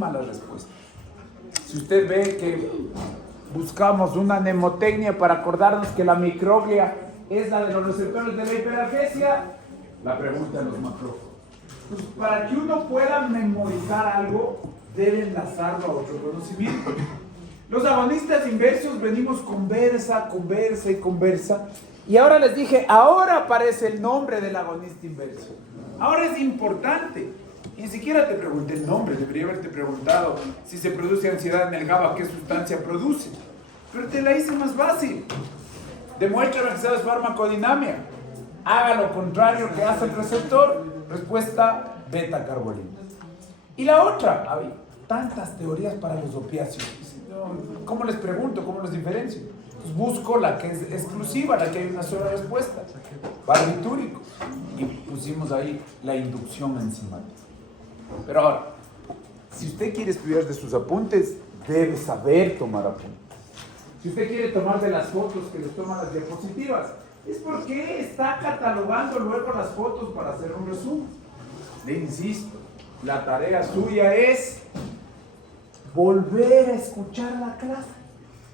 la respuesta. Si usted ve que buscamos una mnemotecnia para acordarnos que la microglia es la de los receptores de la hiperalgesia, la pregunta de los macrófagos. Pues para que uno pueda memorizar algo, debe enlazarlo a otro conocimiento. Los agonistas inversos venimos conversa y conversa. Y ahora les dije, ahora aparece el nombre del agonista inverso. Ahora es importante. Ni siquiera te pregunté el nombre, debería haberte preguntado si se produce ansiedad en el GABA, qué sustancia produce. Pero te la hice más fácil. Demuestra que sabes farmacodinamia. Haga lo contrario que hace el receptor. Respuesta, beta-carbolina. Y la otra, había tantas teorías para los opiáceos. ¿Cómo les pregunto? ¿Cómo los diferencio? Pues busco la que es exclusiva, la que hay una sola respuesta. Barbitúricos. Y pusimos ahí la inducción enzimática. Pero ahora, si usted quiere estudiar de sus apuntes, debe saber tomar apuntes. Si usted quiere tomar de las fotos que les toman las diapositivas, es porque está catalogando luego las fotos para hacer un resumen. Le insisto, la tarea suya es volver a escuchar la clase.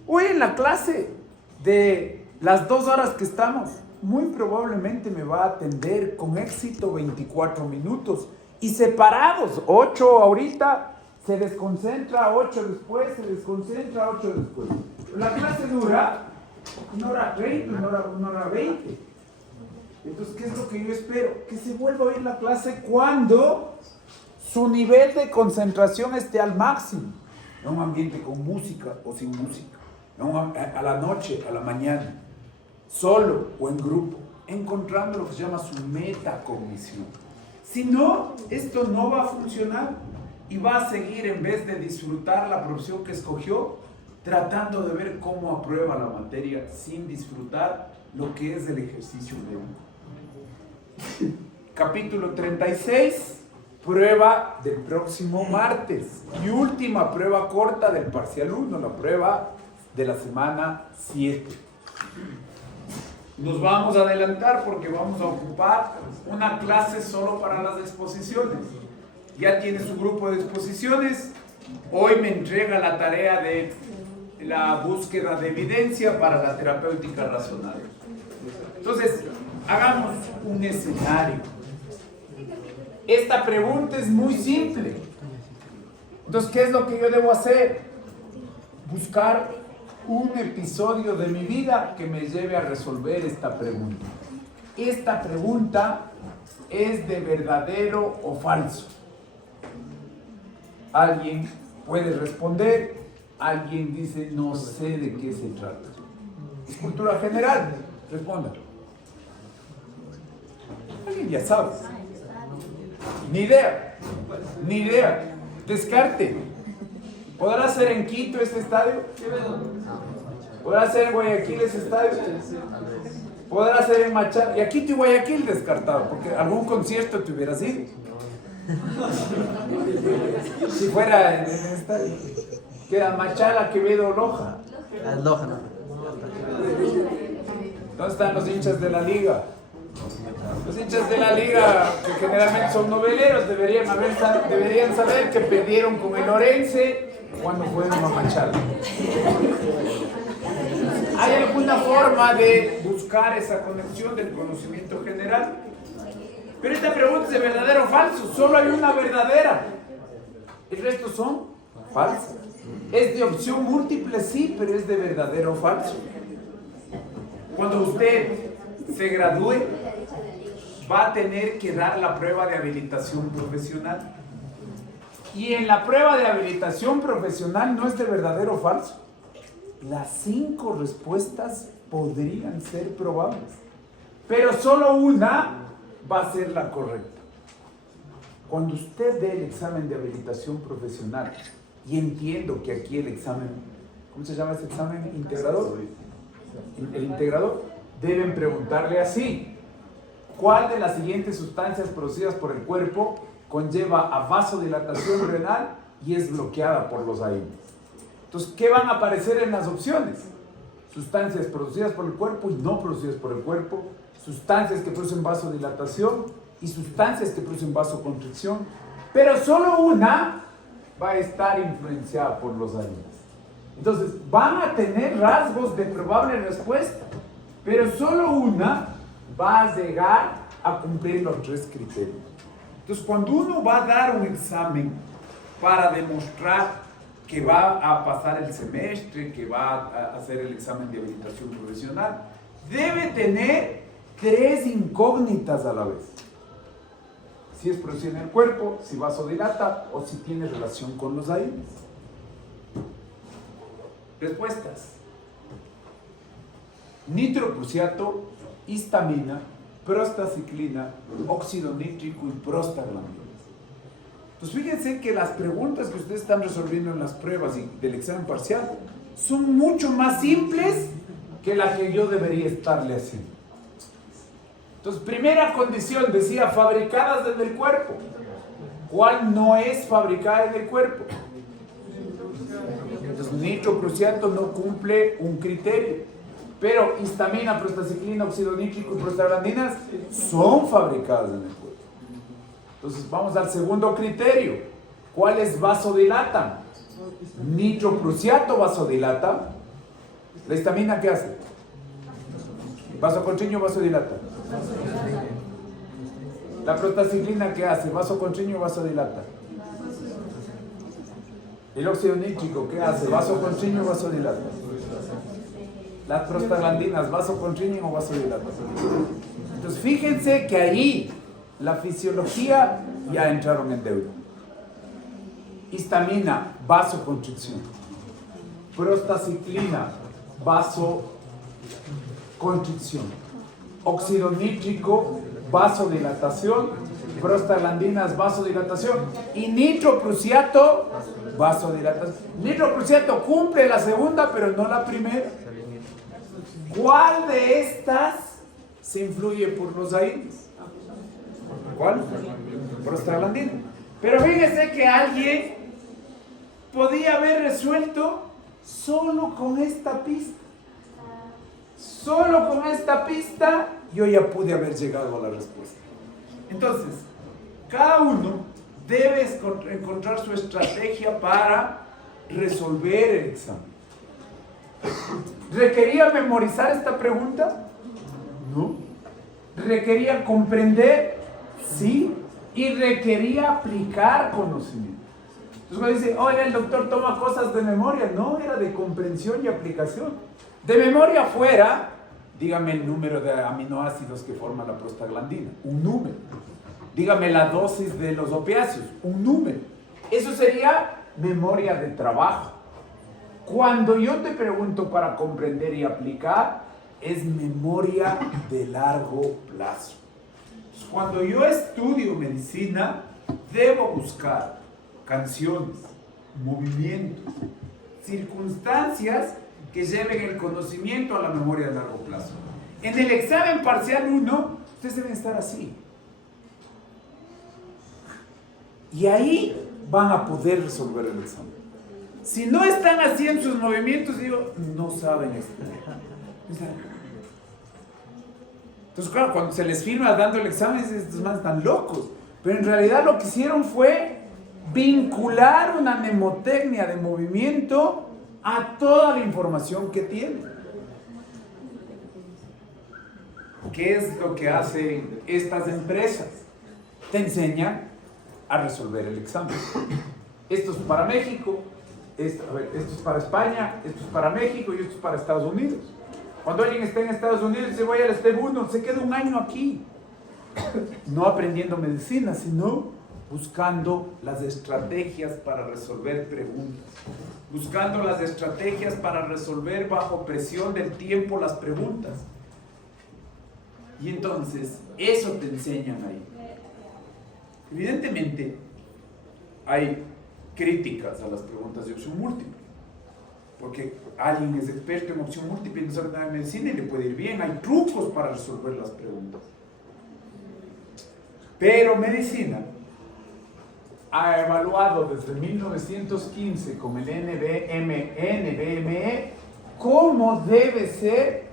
Hoy en la clase de las 2 horas que estamos, muy probablemente me va a atender con éxito 24 minutos y separados, 8 ahorita, se desconcentra 8 después, se desconcentra 8 después. La clase dura 1 hora 30, 1 hora 20. Entonces, ¿qué es lo que yo espero? Que se vuelva a oír la clase cuando su nivel de concentración esté al máximo. En un ambiente con música o sin música. A la noche, a la mañana. Solo o en grupo. Encontrando lo que se llama su metacognición. Si no, esto no va a funcionar. Y va a seguir, en vez de disfrutar la profesión que escogió, tratando de ver cómo aprueba la materia sin disfrutar lo que es el ejercicio de uno. Capítulo 36, prueba del próximo martes y última prueba corta del parcial 1, la prueba de la semana 7. Nos vamos a adelantar porque vamos a ocupar una clase solo para las exposiciones. Ya tiene su grupo de exposiciones. Hoy me entrega la tarea de la búsqueda de evidencia para la terapéutica razonal. Entonces, hagamos un escenario. Esta pregunta es muy simple. Entonces, ¿qué es lo que yo debo hacer? Buscar un episodio de mi vida que me lleve a resolver esta pregunta. Esta pregunta es de verdadero o falso. Alguien puede responder, alguien dice no sé de qué se trata. Es cultura general, responda. Alguien ya sabe. Ni idea. Descarte. ¿Podrá ser en Quito este estadio? ¿Podrá ser en Guayaquil ese estadio? ¿Podrá ser en Machala? Y a Quito y Guayaquil descartado, porque algún concierto te hubieras ido. Si fuera en el estadio. Queda Machala, Quevedo, Loja. Loja, no. ¿Dónde están los hinchas de la liga? Los hinchas de la liga, que generalmente son noveleros, deberían saber que perdieron con el Orense cuando fueron a Machala. ¿Hay alguna forma de buscar esa conexión del conocimiento general? Pero esta pregunta es de verdadero o falso. Solo hay una verdadera. El resto son falsas. Es de opción múltiple, sí, pero es de verdadero o falso. Cuando usted se gradúe, va a tener que dar la prueba de habilitación profesional. Y en la prueba de habilitación profesional no es de verdadero o falso. Las 5 respuestas podrían ser probables, pero solo una va a ser la correcta. Cuando usted dé el examen de habilitación profesional, y entiendo que aquí el examen, ¿cómo se llama ese examen? ¿Integrador? El integrador, deben preguntarle así: ¿cuál de las siguientes sustancias producidas por el cuerpo conlleva a vasodilatación renal y es bloqueada por los AINES? Entonces, ¿qué van a aparecer en las opciones? Sustancias producidas por el cuerpo y no producidas por el cuerpo, sustancias que producen vasodilatación y sustancias que producen vasoconstricción, pero solo una va a estar influenciada por los AINES. Entonces, van a tener rasgos de probable respuesta, pero solo una va a llegar a cumplir los 3 criterios. Entonces, cuando uno va a dar un examen para demostrar que va a pasar el semestre, que va a hacer el examen de habilitación profesional, debe tener 3 incógnitas a la vez. Si es presión en el cuerpo, si vasodilata o si tiene relación con los AINES. Respuestas: nitroprusiato, histamina, prostaciclina, óxido nítrico y prostaglandina. Pues fíjense que las preguntas que ustedes están resolviendo en las pruebas y del examen parcial son mucho más simples que la que yo debería estarle haciendo. Entonces, primera condición, decía, fabricadas desde el cuerpo. ¿Cuál no es fabricada en el cuerpo? Entonces, nitroprusiato no cumple un criterio. Pero histamina, prostaciclina, óxido nítrico y prostaglandinas son fabricadas en el cuerpo. Entonces, vamos al segundo criterio. ¿Cuáles vasodilatan? Nitroprusiato vasodilata. ¿La histamina qué hace? Vasoconstriño o vasodilata. ¿La prostaciclina qué hace? ¿Vasoconstriño o vasodilata? ¿El óxido nítrico qué hace? ¿Vasoconstriño o vasodilata? Las prostaglandinas, ¿vasoconstriñen o vasodilatan? Entonces, fíjense que ahí la fisiología ya entraron en deuda. Histamina, vasoconstricción. Prostaciclina, vasoconstricción. Óxido nítrico, vasodilatación. Prostaglandinas, vasodilatación. Y nitroprusiato, vasodilatación. Nitroprusiato cumple la segunda, pero no la primera. ¿Cuál de estas se influye por los AINES? ¿Cuál? Prostaglandina. Pero fíjese que alguien podía haber resuelto solo con esta pista. Solo con esta pista yo ya pude haber llegado a la respuesta. Entonces, cada uno debe encontrar su estrategia para resolver el examen. ¿Requería memorizar esta pregunta? No. ¿Requería comprender? Sí. Y requería aplicar conocimiento. Entonces cuando dice, oiga, el doctor toma cosas de memoria, no, era de comprensión y aplicación. De memoria fuera, dígame el número de aminoácidos que forma la prostaglandina, un número. Dígame la dosis de los opiáceos, un número. Eso sería memoria de trabajo. Cuando yo te pregunto para comprender y aplicar, es memoria de largo plazo. Cuando yo estudio medicina, debo buscar canciones, movimientos, circunstancias que lleven el conocimiento a la memoria de largo plazo. En el examen parcial 1, ustedes deben estar así. Y ahí van a poder resolver el examen. Si no están haciendo sus movimientos, digo, no saben estudiar. Entonces, claro, cuando se les firma dando el examen, estos manes están locos. Pero en realidad lo que hicieron fue vincular una mnemotecnia de movimiento a toda la información que tienen. ¿Qué es lo que hacen estas empresas? Te enseñan a resolver el examen. Esto es para México, esto es para España, esto es para México y esto es para Estados Unidos. Cuando alguien está en Estados Unidos y se vaya al Step 1, se queda un año aquí. No aprendiendo medicina, sino buscando las estrategias para resolver preguntas. Buscando las estrategias para resolver bajo presión del tiempo las preguntas. Y entonces, eso te enseñan ahí. Evidentemente, hay críticas a las preguntas de opción múltiple. Porque alguien es experto en opción múltiple y no sabe nada de medicina y le puede ir bien. Hay trucos para resolver las preguntas. Pero medicina ha evaluado desde 1915 con el NBME cómo debe ser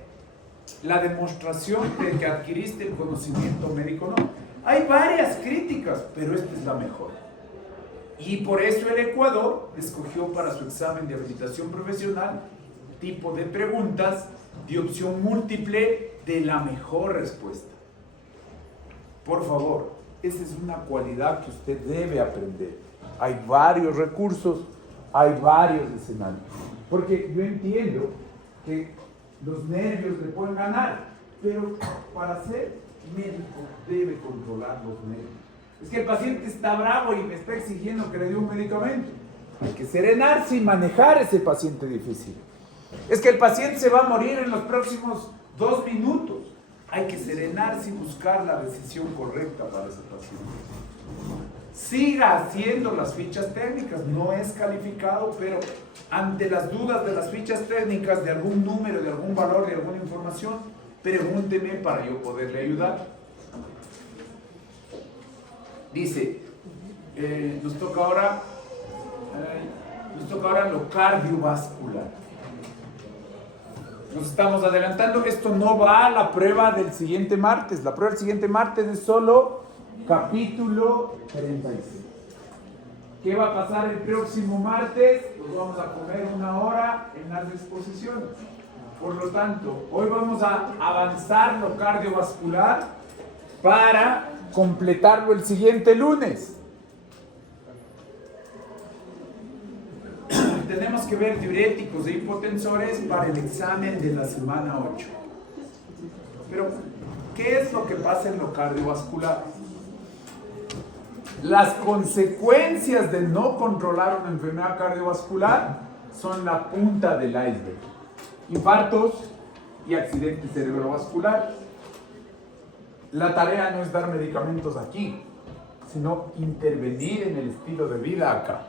la demostración de que adquiriste el conocimiento médico. No, hay varias críticas, pero esta es la mejor. Y por eso el Ecuador escogió para su examen de habilitación profesional tipo de preguntas de opción múltiple de la mejor respuesta. Por favor, esa es una cualidad que usted debe aprender. Hay varios recursos, hay varios escenarios. Porque yo entiendo que los nervios le pueden ganar, pero para ser médico debe controlar los nervios. Es que el paciente está bravo y me está exigiendo que le dé un medicamento. Hay que serenarse y manejar ese paciente difícil. Es que el paciente se va a morir en los próximos 2 minutos. Hay que serenarse y buscar la decisión correcta para ese paciente. Siga haciendo las fichas técnicas, no es calificado, pero ante las dudas de las fichas técnicas, de algún número, de algún valor, de alguna información, pregúnteme para yo poderle ayudar. Dice, nos toca ahora lo cardiovascular. Nos estamos adelantando, esto no va a la prueba del siguiente martes. La prueba del siguiente martes es solo capítulo 36. ¿Qué va a pasar el próximo martes? Pues vamos a comer 1 hora en las exposiciones. Por lo tanto, hoy vamos a avanzar lo cardiovascular para completarlo el siguiente lunes. Tenemos que ver diuréticos e hipotensores para el examen de la semana 8. Pero, ¿qué es lo que pasa en lo cardiovascular? Las consecuencias de no controlar una enfermedad cardiovascular son la punta del iceberg. Infartos y accidentes cerebrovasculares. La tarea no es dar medicamentos aquí, sino intervenir en el estilo de vida acá.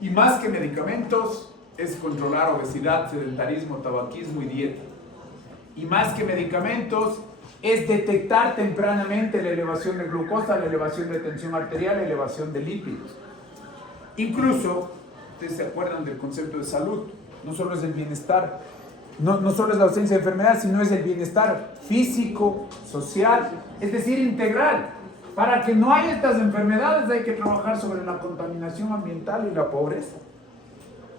Y más que medicamentos, es controlar obesidad, sedentarismo, tabaquismo y dieta. Y más que medicamentos, es detectar tempranamente la elevación de glucosa, la elevación de tensión arterial, la elevación de lípidos. Incluso, ustedes se acuerdan del concepto de salud, no solo es el bienestar, no solo es la ausencia de enfermedad, sino es el bienestar físico, social, es decir, integral. Para que no haya estas enfermedades hay que trabajar sobre la contaminación ambiental y la pobreza.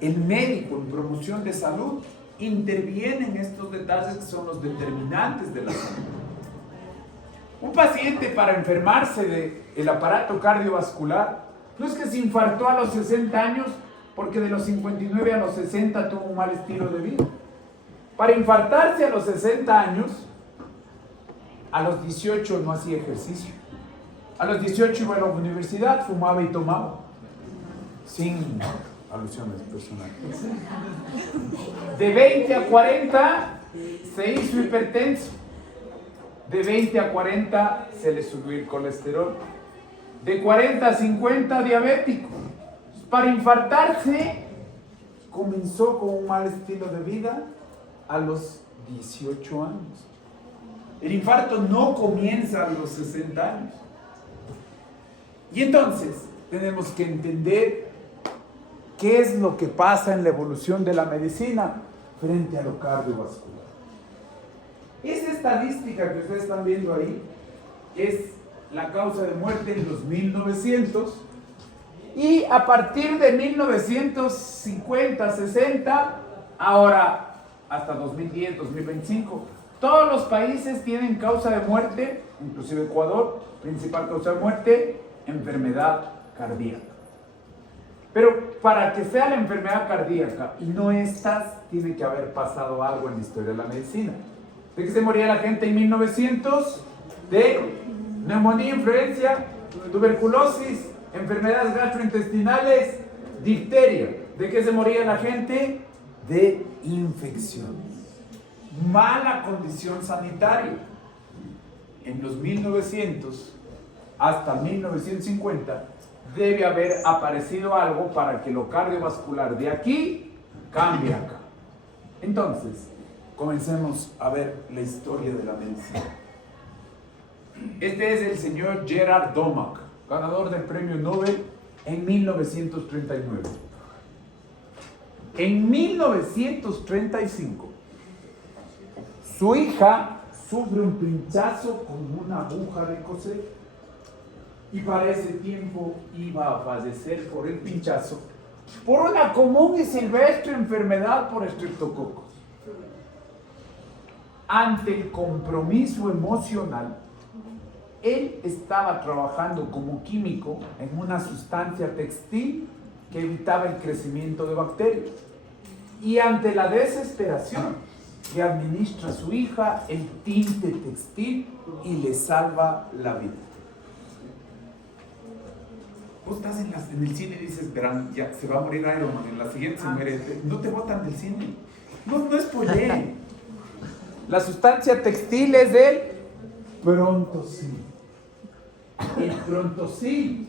El médico en promoción de salud interviene en estos detalles que son los determinantes de la salud. Un paciente para enfermarse del aparato cardiovascular no es que se infartó a los 60 años porque de los 59 a los 60 tuvo un mal estilo de vida. Para infartarse a los 60 años, a los 18 no hacía ejercicio. A los 18 iba a la universidad, fumaba y tomaba. Sin alusiones personales. De 20 a 40 se hizo hipertenso. De 20 a 40 se le subió el colesterol. De 40 a 50 diabético. Para infartarse comenzó con un mal estilo de vida a los 18 años. El infarto no comienza a los 60 años. Y entonces tenemos que entender qué es lo que pasa en la evolución de la medicina frente a lo cardiovascular. Esa estadística que ustedes están viendo ahí es la causa de muerte en los 1900 y a partir de 1950, 60, ahora hasta 2010, 2025, todos los países tienen causa de muerte, inclusive Ecuador, principal causa de muerte, enfermedad cardíaca. Pero para que sea la enfermedad cardíaca y no estas, tiene que haber pasado algo en la historia de la medicina. ¿De qué se moría la gente en 1900? De neumonía, influencia, tuberculosis, enfermedades gastrointestinales, difteria. ¿De qué se moría la gente? De infección. Mala condición sanitaria. En los 1900 hasta 1950 debe haber aparecido algo para que lo cardiovascular de aquí cambie acá. Entonces, comencemos a ver la historia de la medicina. Este es el señor Gerard Domack, ganador del premio Nobel en 1939. En 1935, su hija sufre un pinchazo con una aguja de coser. y para ese tiempo iba a fallecer por el pinchazo, por una común y silvestre enfermedad por estreptococos. Ante el compromiso emocional, él estaba trabajando como químico en una sustancia textil que evitaba el crecimiento de bacterias. Y ante la desesperación, le administra a su hija el tinte textil y le salva la vida. Vos estás en el cine y dices, verán, ya se va a morir Iron Man, en la siguiente se muere. No te botan del cine. No es spoiler. La sustancia textil es el Prontosil. El Prontosil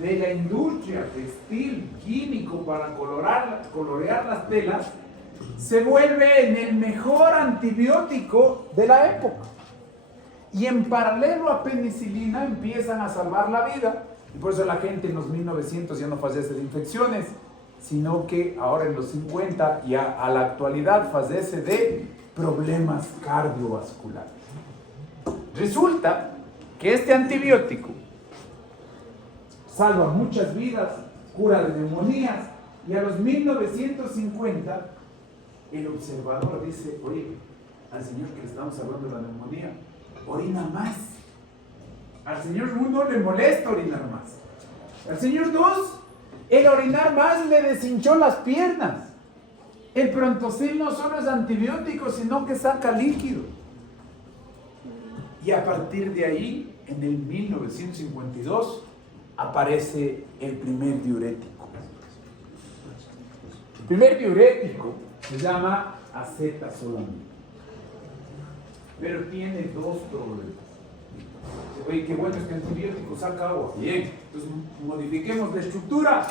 de la industria textil químico para colorear las telas se vuelve en el mejor antibiótico de la época. Y en paralelo a penicilina empiezan a salvar la vida. Y por eso la gente en los 1900 ya no fallece de infecciones, sino que ahora en los 50 y a la actualidad fallece de problemas cardiovasculares. Resulta que este antibiótico salva muchas vidas, cura de neumonías, y a los 1950 el observador dice, oye, al señor que le estamos salvando la neumonía, orina más. Al señor 1 le molesta orinar más. Al señor 2, el orinar más le deshinchó las piernas. El Prontosil no solo es antibiótico, sino que saca líquido. Y a partir de ahí, en el 1952, aparece el primer diurético. El primer diurético se llama acetazolamida, pero tiene dos problemas. Oye, qué bueno este antibiótico, saca agua. Bien, entonces modifiquemos la estructura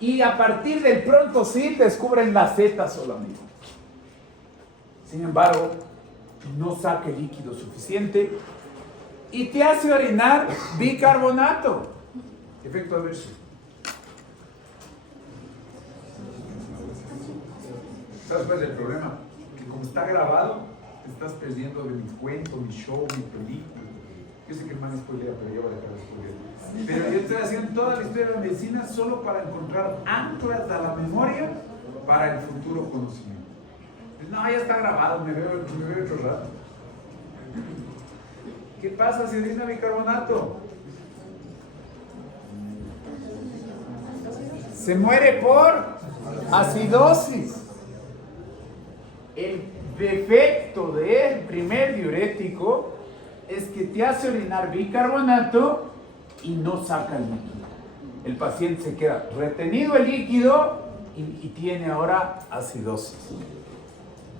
y a partir del Prontosil descubren la acetazolamida. Sin embargo, no saca el líquido suficiente y te hace orinar bicarbonato. Efecto adverso. ¿Sabes cuál es el problema? Que como está grabado, te estás perdiendo de mi cuento, mi show, mi película. Yo sé que el man spoilea, pero yo voy a dejar de spoilear. Pero yo estoy haciendo toda la historia de la medicina solo para encontrar anclas a la memoria para el futuro conocimiento. No, ya está grabado, me veo otro rato. ¿Qué pasa si orina bicarbonato? Se muere por acidosis. El defecto del primer diurético es que te hace orinar bicarbonato y no saca el líquido. El paciente se queda retenido el líquido y tiene ahora acidosis.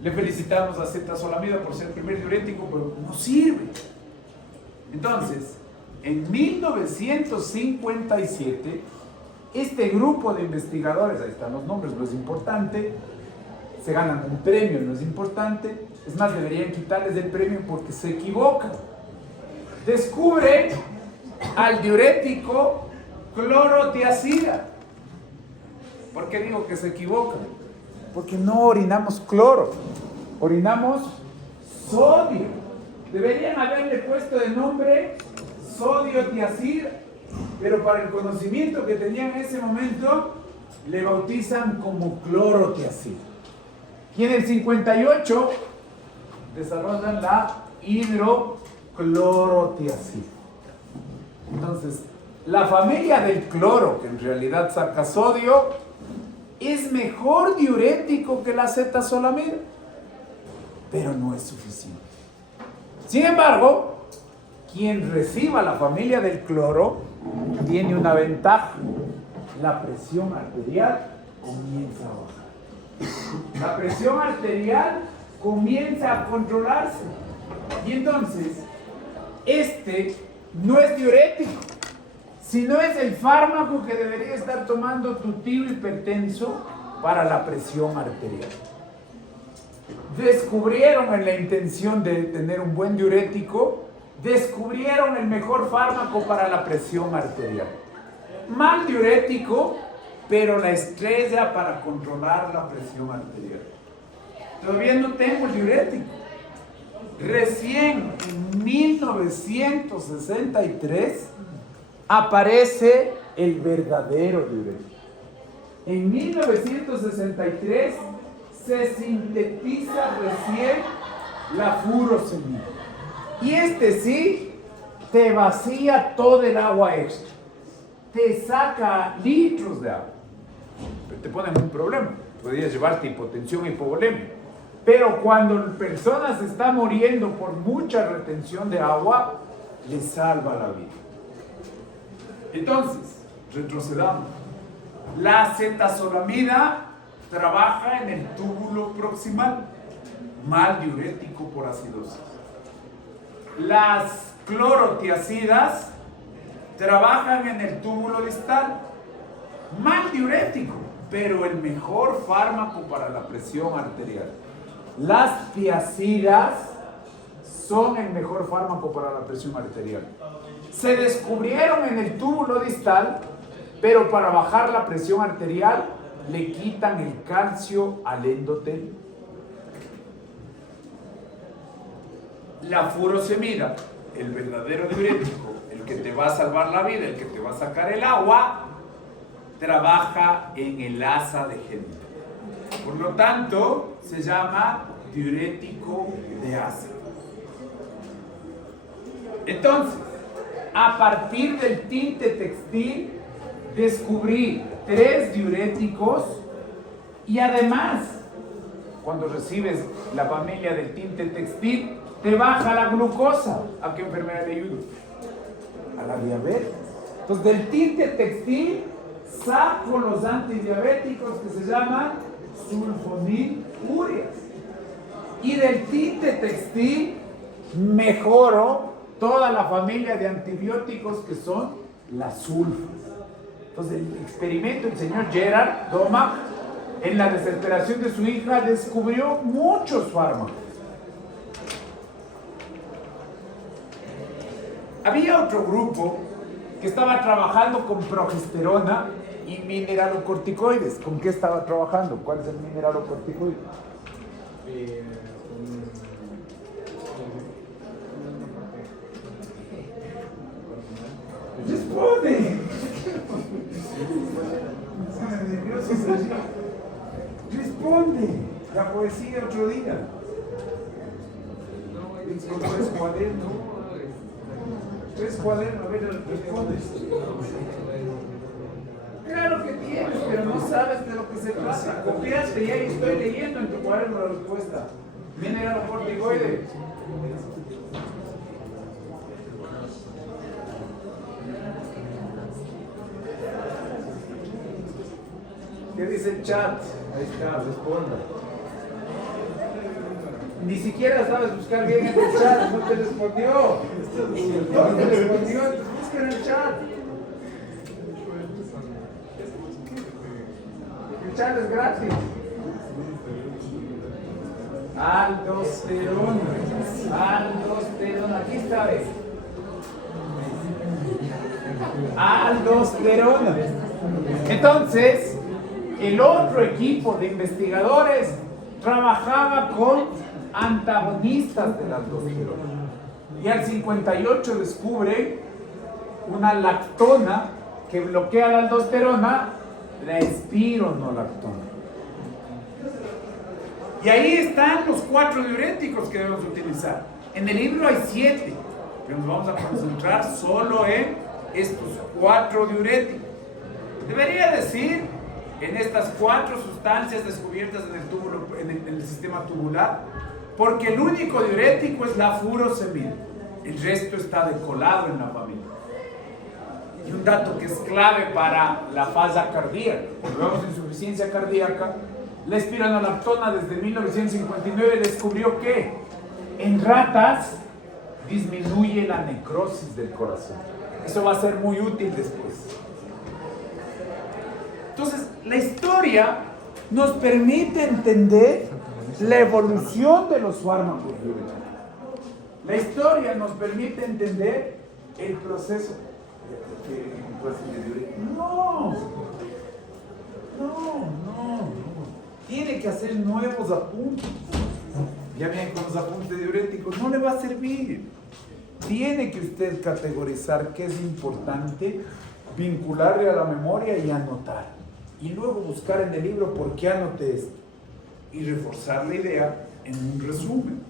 Le felicitamos a acetazolamida por ser el primer diurético, pero no sirve. Entonces, en 1957, este grupo de investigadores, ahí están los nombres, no es importante, se ganan un premio, no es importante, es más, deberían quitarles el premio porque se equivocan. Descubren al diurético clorotiazida. ¿Por qué digo que se equivocan? Porque no orinamos cloro, orinamos sodio. Deberían haberle puesto de nombre sodio-tiazida, pero para el conocimiento que tenían en ese momento, le bautizan como clorotiazida. Y en el 58 desarrollan la hidroclorotiazida. Entonces, la familia del cloro, que en realidad saca sodio, es mejor diurético que la acetazolamida, pero no es suficiente. Sin embargo, quien reciba la familia del cloro tiene una ventaja: la presión arterial comienza a bajar. La presión arterial comienza a controlarse. Y entonces, este no es diurético, sino es el fármaco que debería estar tomando tu tío hipertenso para la presión arterial. Descubrieron en la intención de tener un buen diurético, descubrieron el mejor fármaco para la presión arterial. Mal diurético, pero la estrella para controlar la presión arterial. Todavía no tengo el diurético. Recién en 1963 aparece el verdadero diurético. En 1963 se sintetiza recién la furosemida. Y este sí te vacía todo el agua extra. Te saca litros de agua. Pero te ponen un problema. Podrías llevarte hipotensión, hipovolemia. Pero cuando personas están muriendo por mucha retención de agua, les salva la vida. Entonces, retrocedamos. La acetazolamida trabaja en el túbulo proximal, mal diurético por acidosis. Las clorotiacidas trabajan en el túbulo distal, mal diurético, pero el mejor fármaco para la presión arterial. Las tiacidas son el mejor fármaco para la presión arterial. Se descubrieron en el túbulo distal, pero para bajar la presión arterial le quitan el calcio al endotelio. La furosemida, el verdadero diurético, el que te va a salvar la vida, el que te va a sacar el agua, trabaja en el asa de Henle. Por lo tanto, se llama diurético de asa. Entonces, a partir del tinte textil, descubrí 3 diuréticos y además, cuando recibes la familia del tinte textil, te baja la glucosa. ¿A qué enfermedad le ayuda? A la diabetes. Entonces, del tinte textil saco los antidiabéticos que se llaman sulfonilúreas. Y del tinte textil mejoro toda la familia de antibióticos que son las sulfas. Entonces, el experimento del señor Gerard Domag, en la desesperación de su hija, descubrió muchos fármacos. Había otro grupo que estaba trabajando con progesterona y mineralocorticoides. ¿Con qué estaba trabajando? ¿Cuál es el mineralocorticoide? ¡Responde! ¡Responde! La poesía otro día. Tres cuadernos, a ver, responde. Claro que tienes, pero no sabes de lo que se trata. Copiaste y ahí estoy leyendo en tu cuaderno la respuesta. Mineralocorticoide. ¿Qué dice el chat? Ahí está, responda. Ni siquiera sabes buscar bien en el chat, no te respondió. No te respondió, entonces busca en el chat. El chat es gratis. Aldosterona. Aldosterona, aquí está, ¿ves? Aldosterona. Entonces, el otro equipo de investigadores trabajaba con antagonistas de la aldosterona. Y al 58 descubre una lactona que bloquea la aldosterona, la espironolactona. Y ahí están los 4 diuréticos que debemos utilizar. En el libro hay 7, pero nos vamos a concentrar solo en estos 4 diuréticos. Debería decir en estas 4 sustancias descubiertas en el túbulo, en el sistema tubular, porque el único diurético es la furosemida. El resto está decolado en la familia. Y un dato que es clave para la falla cardíaca, cuando vemos insuficiencia cardíaca, la espironolactona desde 1959 descubrió que en ratas disminuye la necrosis del corazón. Eso va a ser muy útil después. Entonces, la historia nos permite entender la evolución de los fármacos diuréticos. La historia nos permite entender el proceso de diurético. No. Tiene que hacer nuevos apuntes. Ya bien con los apuntes diuréticos no le va a servir. tiene que usted categorizar qué es importante, vincularle a la memoria y anotar. Y luego buscar en el libro por qué anoté esto. Y reforzar la idea en un resumen.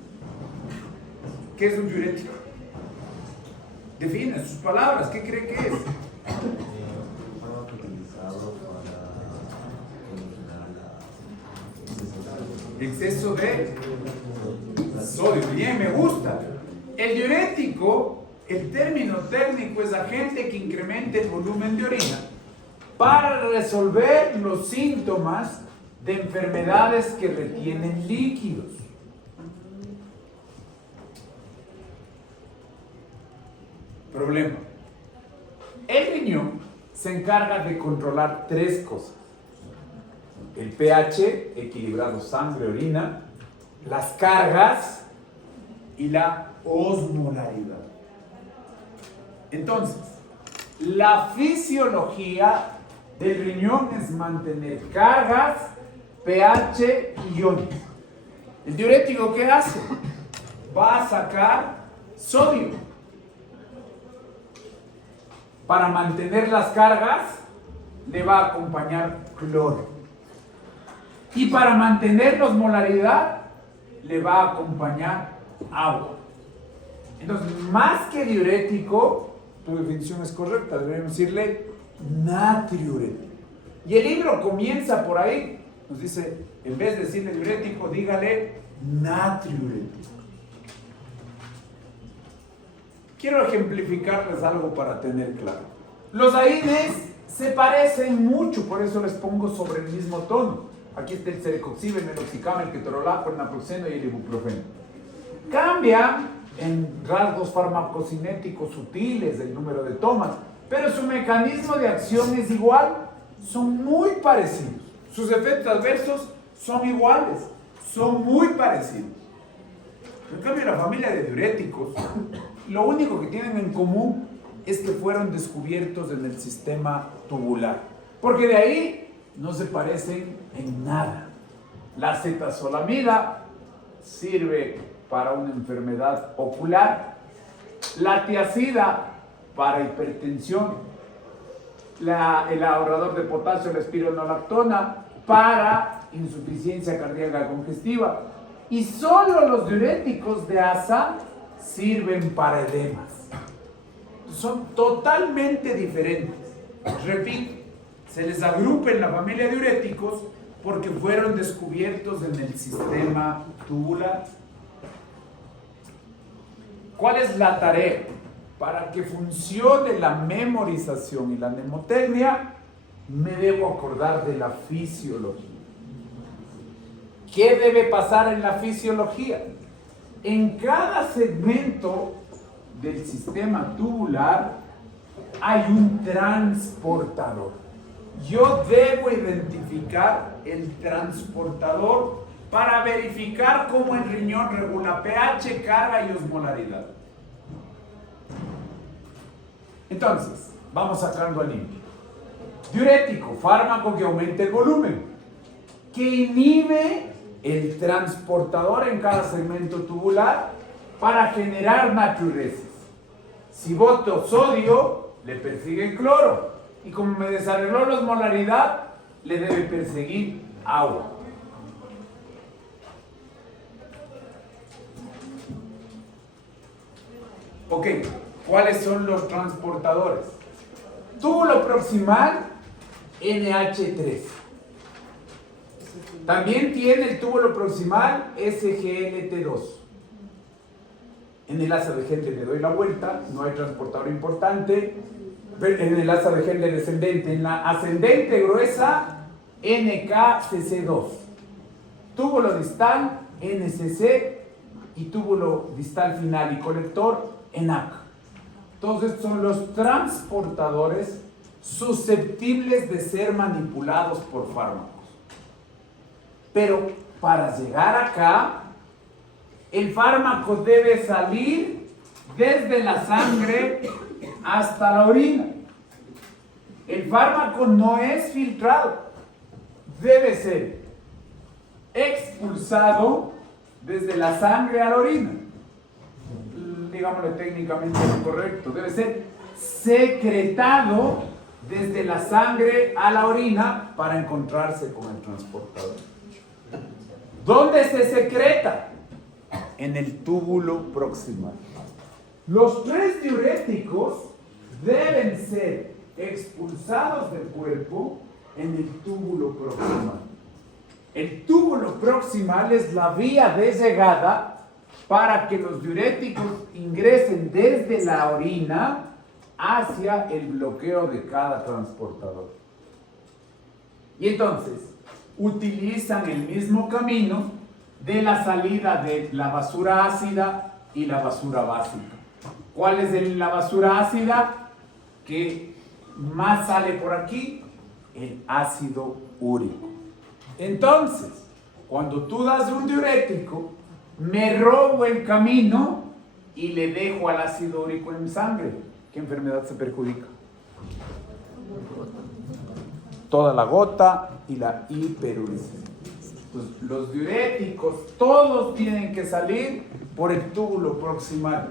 ¿Qué es un diurético? Define sus palabras, ¿qué cree que es? Exceso de sodio. Bien, me gusta. El diurético, el término técnico es agente que incrementa el volumen de orina para resolver los síntomas de enfermedades que retienen líquidos. Problema. El riñón se encarga de controlar tres cosas: el pH, equilibrado sangre-orina, las cargas y la osmolaridad. Entonces, la fisiología del riñón es mantener cargas, pH y iones. ¿El diurético qué hace? Va a sacar sodio. Para mantener las cargas, le va a acompañar cloro. Y para mantener la osmolaridad, le va a acompañar agua. Entonces, más que diurético, tu definición es correcta, deberíamos decirle natriurético. Y el libro comienza por ahí. Nos dice, en vez de decirle diurético, dígale natriurético. Quiero ejemplificarles algo para tener claro. Los AINES se parecen mucho, por eso les pongo sobre el mismo tono. Aquí está el cerecoxib, el meloxicam, el ketorolaco, el naproxeno y el ibuprofeno. Cambian en rasgos farmacocinéticos sutiles del número de tomas, pero su mecanismo de acción es igual, son muy parecidos. Sus efectos adversos son iguales, son muy parecidos. En cambio, la familia de diuréticos, lo único que tienen en común es que fueron descubiertos en el sistema tubular, porque de ahí no se parecen en nada. La acetazolamida sirve para una enfermedad ocular, la tiazida para hipertensión, el ahorrador de potasio, la espironolactona, para insuficiencia cardíaca congestiva, y solo los diuréticos de ASA sirven para edemas. Son totalmente diferentes. Repito, se les agrupa en la familia de diuréticos porque fueron descubiertos en el sistema tubular. ¿Cuál es la tarea? Para que funcione la memorización y la mnemotecnia, me debo acordar de la fisiología. ¿Qué debe pasar en la fisiología? En cada segmento del sistema tubular hay un transportador. Yo debo identificar el transportador para verificar cómo el riñón regula pH, carga y osmolaridad. Entonces, vamos sacando a limpio. Diurético, fármaco que aumenta el volumen, que inhibe el transportador en cada segmento tubular para generar natriuresis. Si boto sodio, le persigue el cloro. Y como me desarregló la osmolaridad, le debe perseguir agua. Ok, ¿cuáles son los transportadores? Túbulo proximal, NH3. También tiene el túbulo proximal SGLT2. En el asa de Hendel le doy la vuelta, no hay transportador importante. En el asa de Hendel descendente, en la ascendente gruesa, NKCC2. Túbulo distal, NCC, y túbulo distal final y colector, NAC. Todos estos son los transportadores susceptibles de ser manipulados por fármacos. Pero para llegar acá, el fármaco debe salir desde la sangre hasta la orina. El fármaco no es filtrado, debe ser expulsado desde la sangre a la orina. digámosle técnicamente lo correcto, debe ser secretado desde la sangre a la orina para encontrarse con el transportador. ¿Dónde se secreta? En el túbulo proximal. Los 3 diuréticos deben ser expulsados del cuerpo en el túbulo proximal. El túbulo proximal es la vía de llegada para que los diuréticos ingresen desde la orina hacia el bloqueo de cada transportador. Y entonces utilizan el mismo camino de la salida de la basura ácida y la basura básica. ¿Cuál es la basura ácida? Que más sale por aquí, el ácido úrico. Entonces, cuando tú das un diurético, me robo el camino y le dejo al ácido úrico en sangre. ¿Qué enfermedad se perjudica? Toda la gota y la hiperuricemia. Pues los diuréticos todos tienen que salir por el túbulo proximal.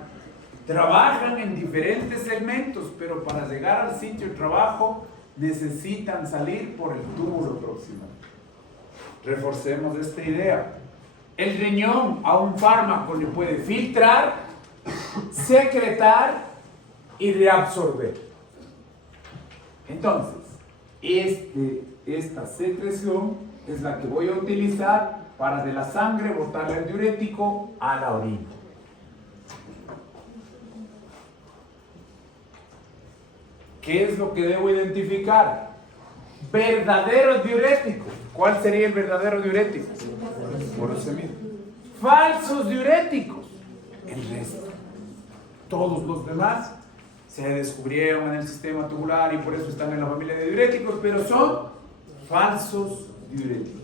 Trabajan en diferentes segmentos, pero para llegar al sitio de trabajo necesitan salir por el túbulo proximal. Reforcemos esta idea. El riñón a un fármaco le puede filtrar, secretar y reabsorber. Entonces, esta secreción es la que voy a utilizar para de la sangre botarle el diurético a la orina. ¿Qué es lo que debo identificar? Verdaderos diuréticos. ¿Cuál sería el verdadero diurético? Furosemida. Falsos diuréticos. El resto. Todos los demás se descubrieron en el sistema tubular y por eso están en la familia de diuréticos, pero son falsos diuréticos.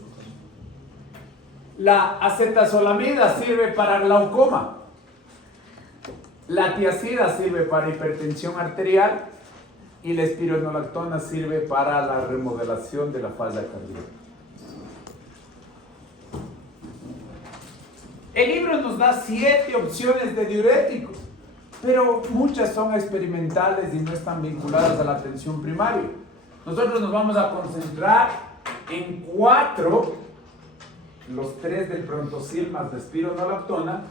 La acetazolamida sirve para glaucoma. La tiazida sirve para hipertensión arterial y la espironolactona sirve para la remodelación de la falla cardíaca. El libro nos da 7 opciones de diuréticos, pero muchas son experimentales y no están vinculadas a la atención primaria. Nosotros nos vamos a concentrar en 4, los 3 del Prontosil más de espironolactona,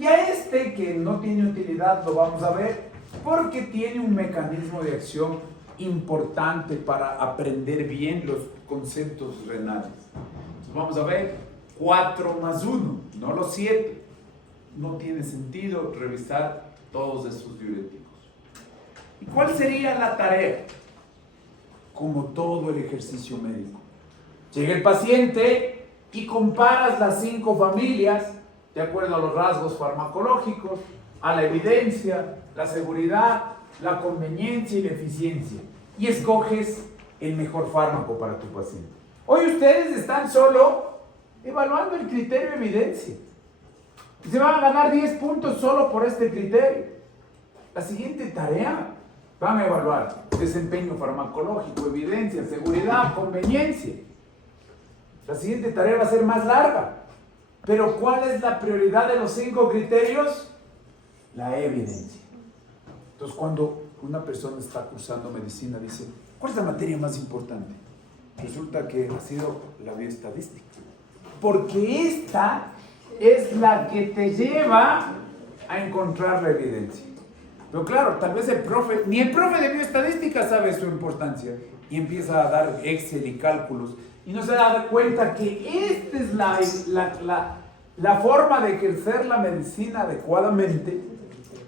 y a este que no tiene utilidad lo vamos a ver porque tiene un mecanismo de acción importante para aprender bien los conceptos renales. Entonces vamos a ver 4 más 1, no los 7. No tiene sentido revisar todos esos diuréticos. ¿Y cuál sería la tarea? Como todo el ejercicio médico. Llega el paciente y comparas las 5 familias de acuerdo a los rasgos farmacológicos, a la evidencia, la seguridad, la conveniencia y la eficiencia. Y escoges el mejor fármaco para tu paciente. Hoy ustedes están solo evaluando el criterio de evidencia. Y se van a ganar 10 puntos solo por este criterio. La siguiente tarea van a evaluar desempeño farmacológico, evidencia, seguridad, conveniencia. La siguiente tarea va a ser más larga. Pero ¿cuál es la prioridad de los 5 criterios? La evidencia. Entonces, cuando una persona está cursando medicina, dice, ¿cuál es la materia más importante? Resulta que ha sido la bioestadística. Porque esta es la que te lleva a encontrar la evidencia. Pero claro, tal vez ni el profe de bioestadística sabe su importancia y empieza a dar Excel y cálculos y no se da cuenta que esta es la forma de ejercer la medicina adecuadamente,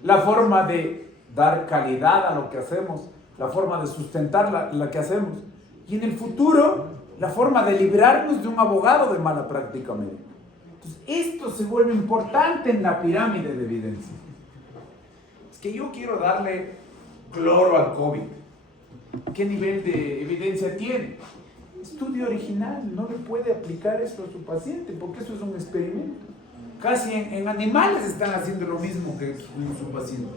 la forma de dar calidad a lo que hacemos, la forma de sustentar la que hacemos y en el futuro la forma de librarnos de un abogado de mala práctica médica. Entonces, esto se vuelve importante en la pirámide de evidencia. Es que yo quiero darle cloro al COVID. ¿Qué nivel de evidencia tiene? Estudio original, no le puede aplicar esto a su paciente porque eso es un experimento. Casi en animales están haciendo lo mismo que en su paciente.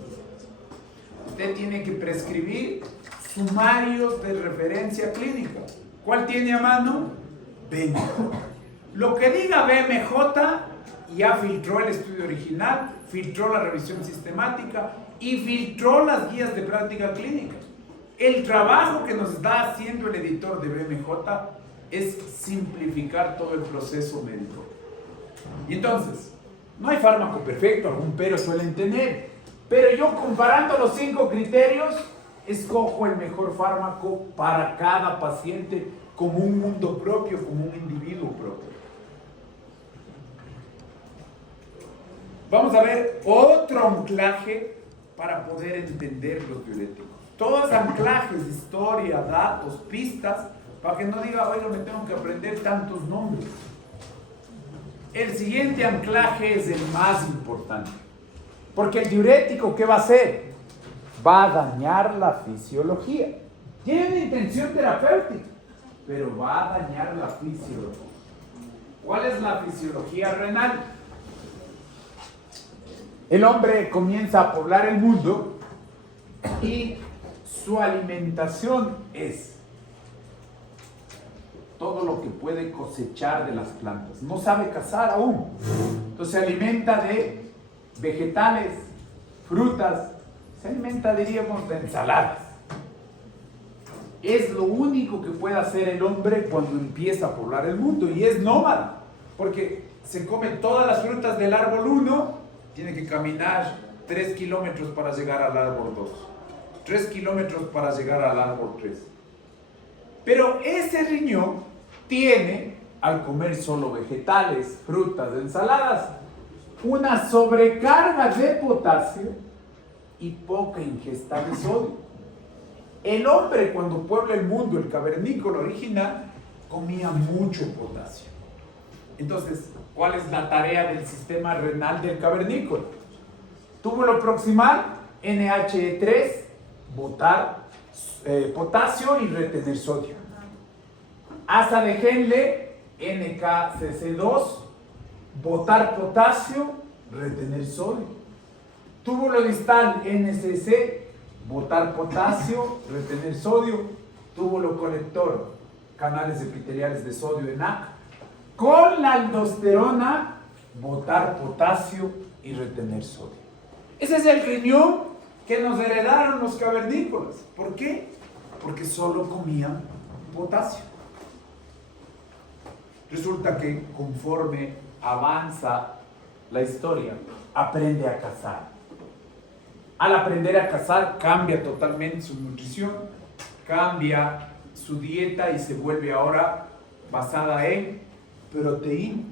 Usted tiene que prescribir sumarios de referencia clínica. ¿Cuál tiene a mano? BMJ. Lo que diga BMJ ya filtró el estudio original, filtró la revisión sistemática y filtró las guías de práctica clínica. El trabajo que nos está haciendo el editor de BMJ es simplificar todo el proceso médico. Y entonces, no hay fármaco perfecto, algún pero suelen tener, pero yo comparando los 5 criterios, escojo el mejor fármaco para cada paciente como un mundo propio, como un individuo propio. Vamos a ver otro anclaje para poder entender los bioéticos. Todos anclajes, historia, datos, pistas, para que no diga, oiga, me tengo que aprender tantos nombres. El siguiente anclaje es el más importante. Porque el diurético, ¿qué va a hacer? Va a dañar la fisiología. Tiene una intención terapéutica, pero va a dañar la fisiología. ¿Cuál es la fisiología renal? El hombre comienza a poblar el mundo y su alimentación es todo lo que puede cosechar de las plantas. No sabe cazar aún. Entonces se alimenta de vegetales, frutas, se alimenta, diríamos, de ensaladas. Es lo único que puede hacer el hombre cuando empieza a poblar el mundo y es nómada, porque se come todas las frutas del árbol 1, tiene que caminar 3 kilómetros para llegar al árbol 2, 3 kilómetros para llegar al árbol 3. Pero ese riñón tiene, al comer solo vegetales, frutas, ensaladas, una sobrecarga de potasio y poca ingesta de sodio. El hombre, cuando puebla el mundo, el cavernícola original, comía mucho potasio. Entonces, ¿cuál es la tarea del sistema renal del cavernícola? Túbulo proximal, NHE3, botar potasio y retener sodio. Asa de Henle, NKCC2, botar potasio, retener sodio. Túbulo distal, NCC, botar potasio, retener sodio. Túbulo colector, canales epiteliales de sodio, ENaC. Con la aldosterona, botar potasio y retener sodio. Ese es el riñón que nos heredaron los cavernícolas. ¿Por qué? Porque solo comían potasio. Resulta que conforme avanza la historia, aprende a cazar. Al aprender a cazar, cambia totalmente su nutrición, cambia su dieta y se vuelve ahora basada en proteína.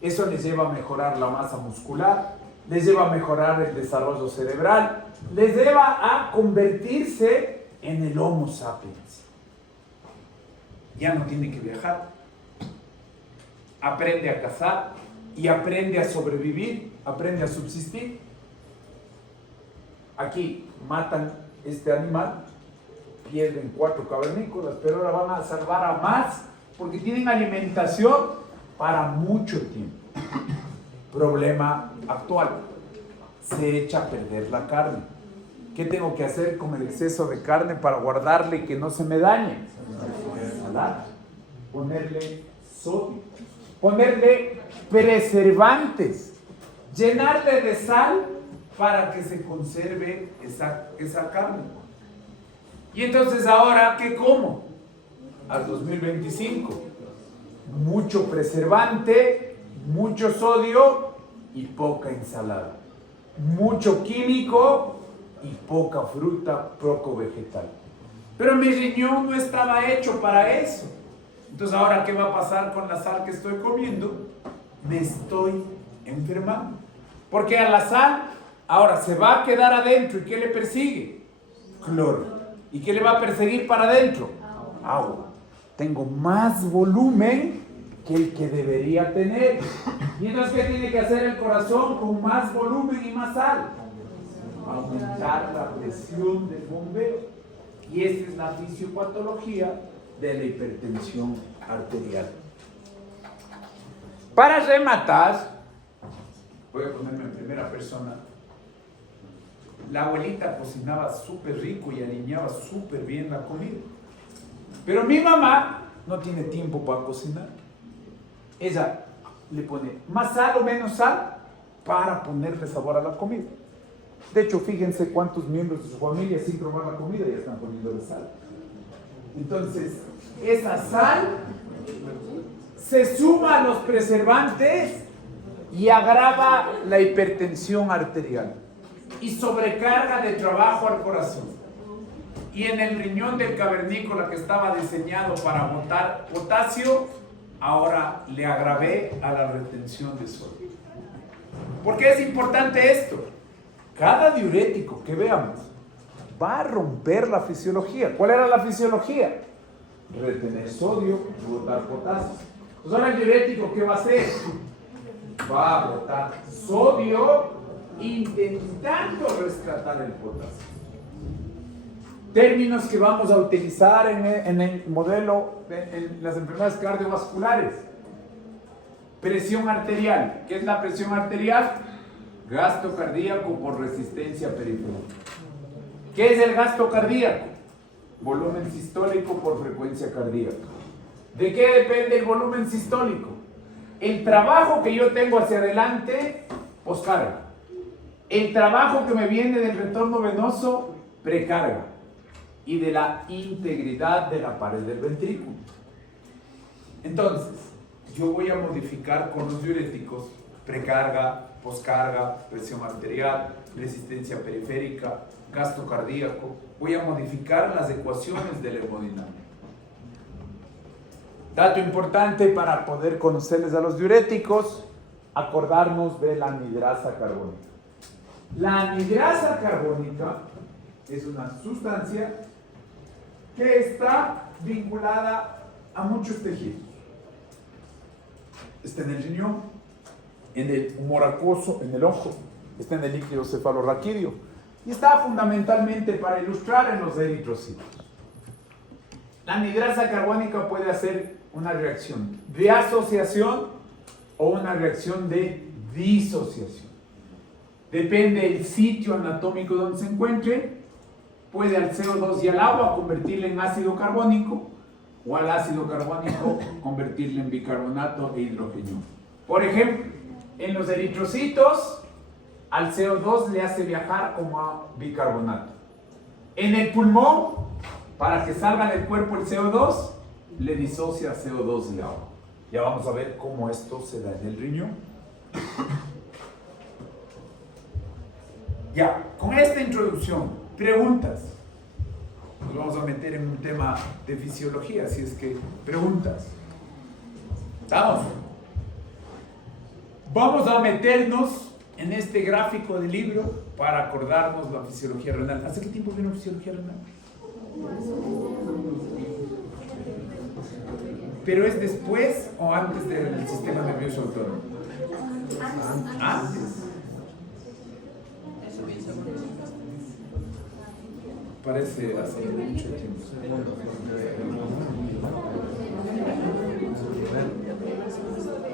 Eso les lleva a mejorar la masa muscular, les lleva a mejorar el desarrollo cerebral, les lleva a convertirse en el Homo sapiens. Ya no tiene que viajar. Aprende a cazar y aprende a sobrevivir, aprende a subsistir. Aquí matan este animal, pierden 4 cavernícolas, pero ahora van a salvar a más porque tienen alimentación para mucho tiempo. Problema actual, se echa a perder la carne. ¿Qué tengo que hacer con el exceso de carne para guardarle y que no se me dañe? Salar, ponerle sodio, ponerle preservantes, llenarle de sal para que se conserve esa carne. Y entonces ahora, ¿qué como? Al 2025, mucho preservante, mucho sodio y poca ensalada, mucho químico y poca fruta, poco vegetal. Pero mi riñón no estaba hecho para eso. Entonces ahora, ¿qué va a pasar con la sal que estoy comiendo? Me estoy enfermando. Porque a la sal ahora se va a quedar adentro. ¿Y qué le persigue? Cloro. ¿Y qué le va a perseguir para adentro? Agua. Tengo más volumen que el que debería tener. ¿Y entonces qué tiene que hacer el corazón con más volumen y más sal? Aumentar la presión del bombeo. Y esta es la fisiopatología de la hipertensión arterial. Para rematar, voy a ponerme en primera persona. La abuelita cocinaba súper rico y alineaba súper bien la comida. Pero mi mamá no tiene tiempo para cocinar. Ella le pone más sal o menos sal para ponerle sabor a la comida. De hecho, fíjense cuántos miembros de su familia sin probar la comida ya están poniéndole sal. Entonces, esa sal se suma a los preservantes y agrava la hipertensión arterial y sobrecarga de trabajo al corazón. Y en el riñón del cavernícola, que estaba diseñado para botar potasio, ahora le agravé a la retención de sodio. ¿Por qué es importante esto? Cada diurético que veamos va a romper la fisiología. ¿Cuál era la fisiología? Retener sodio y botar potasio. Pues ahora el diurético, ¿qué va a hacer? Va a botar sodio intentando rescatar el potasio. Términos que vamos a utilizar en el modelo en las enfermedades cardiovasculares. Presión arterial. ¿Qué es la presión arterial? Gasto cardíaco por resistencia periférica. ¿Qué es el gasto cardíaco? Volumen sistólico por frecuencia cardíaca. ¿De qué depende el volumen sistólico? El trabajo que yo tengo hacia adelante, poscarga. El trabajo que me viene del retorno venoso, precarga. Y de la integridad de la pared del ventrículo. Entonces, yo voy a modificar con los diuréticos precarga, poscarga, presión arterial, resistencia periférica, gasto cardíaco. Voy a modificar las ecuaciones de la hemodinámica. Dato importante para poder conocerles a los diuréticos, acordarnos de la anhidrasa carbónica. La anhidrasa carbónica es una sustancia que está vinculada a muchos tejidos. Está en el riñón, en el humor acuoso, en el ojo, está en el líquido cefalorraquídeo y está fundamentalmente para ilustrar en los eritrocitos. La anhidrasa carbónica puede hacer una reacción de asociación o una reacción de disociación. Depende del sitio anatómico donde se encuentre. Puede al CO2 y al agua convertirle en ácido carbónico o al ácido carbónico convertirle en bicarbonato e hidrógeno. Por ejemplo, en los eritrocitos al CO2 le hace viajar como a bicarbonato. En el pulmón, para que salga del cuerpo el CO2, le disocia CO2 y agua. Ya vamos a ver cómo esto se da en el riñón. Ya, con esta introducción, preguntas. Nos vamos a meter en un tema de fisiología, así es que preguntas. ¿Estamos? Vamos a meternos en este gráfico del libro para acordarnos la fisiología renal. ¿Hace qué tiempo vino fisiología renal? ¿Pero es después o antes del sistema nervioso autónomo? Antes. Parece hace mucho tiempo.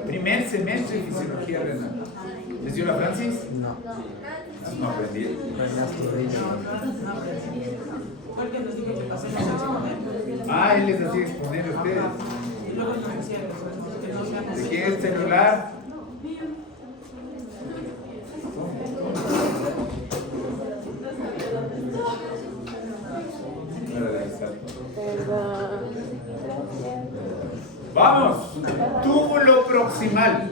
Primer semestre de fisiología renal. ¿Les dio la Francis? No. No aprendí. Ah, él les hacía exponer a ustedes. ¿De quién es el celular? Vamos, túbulo proximal.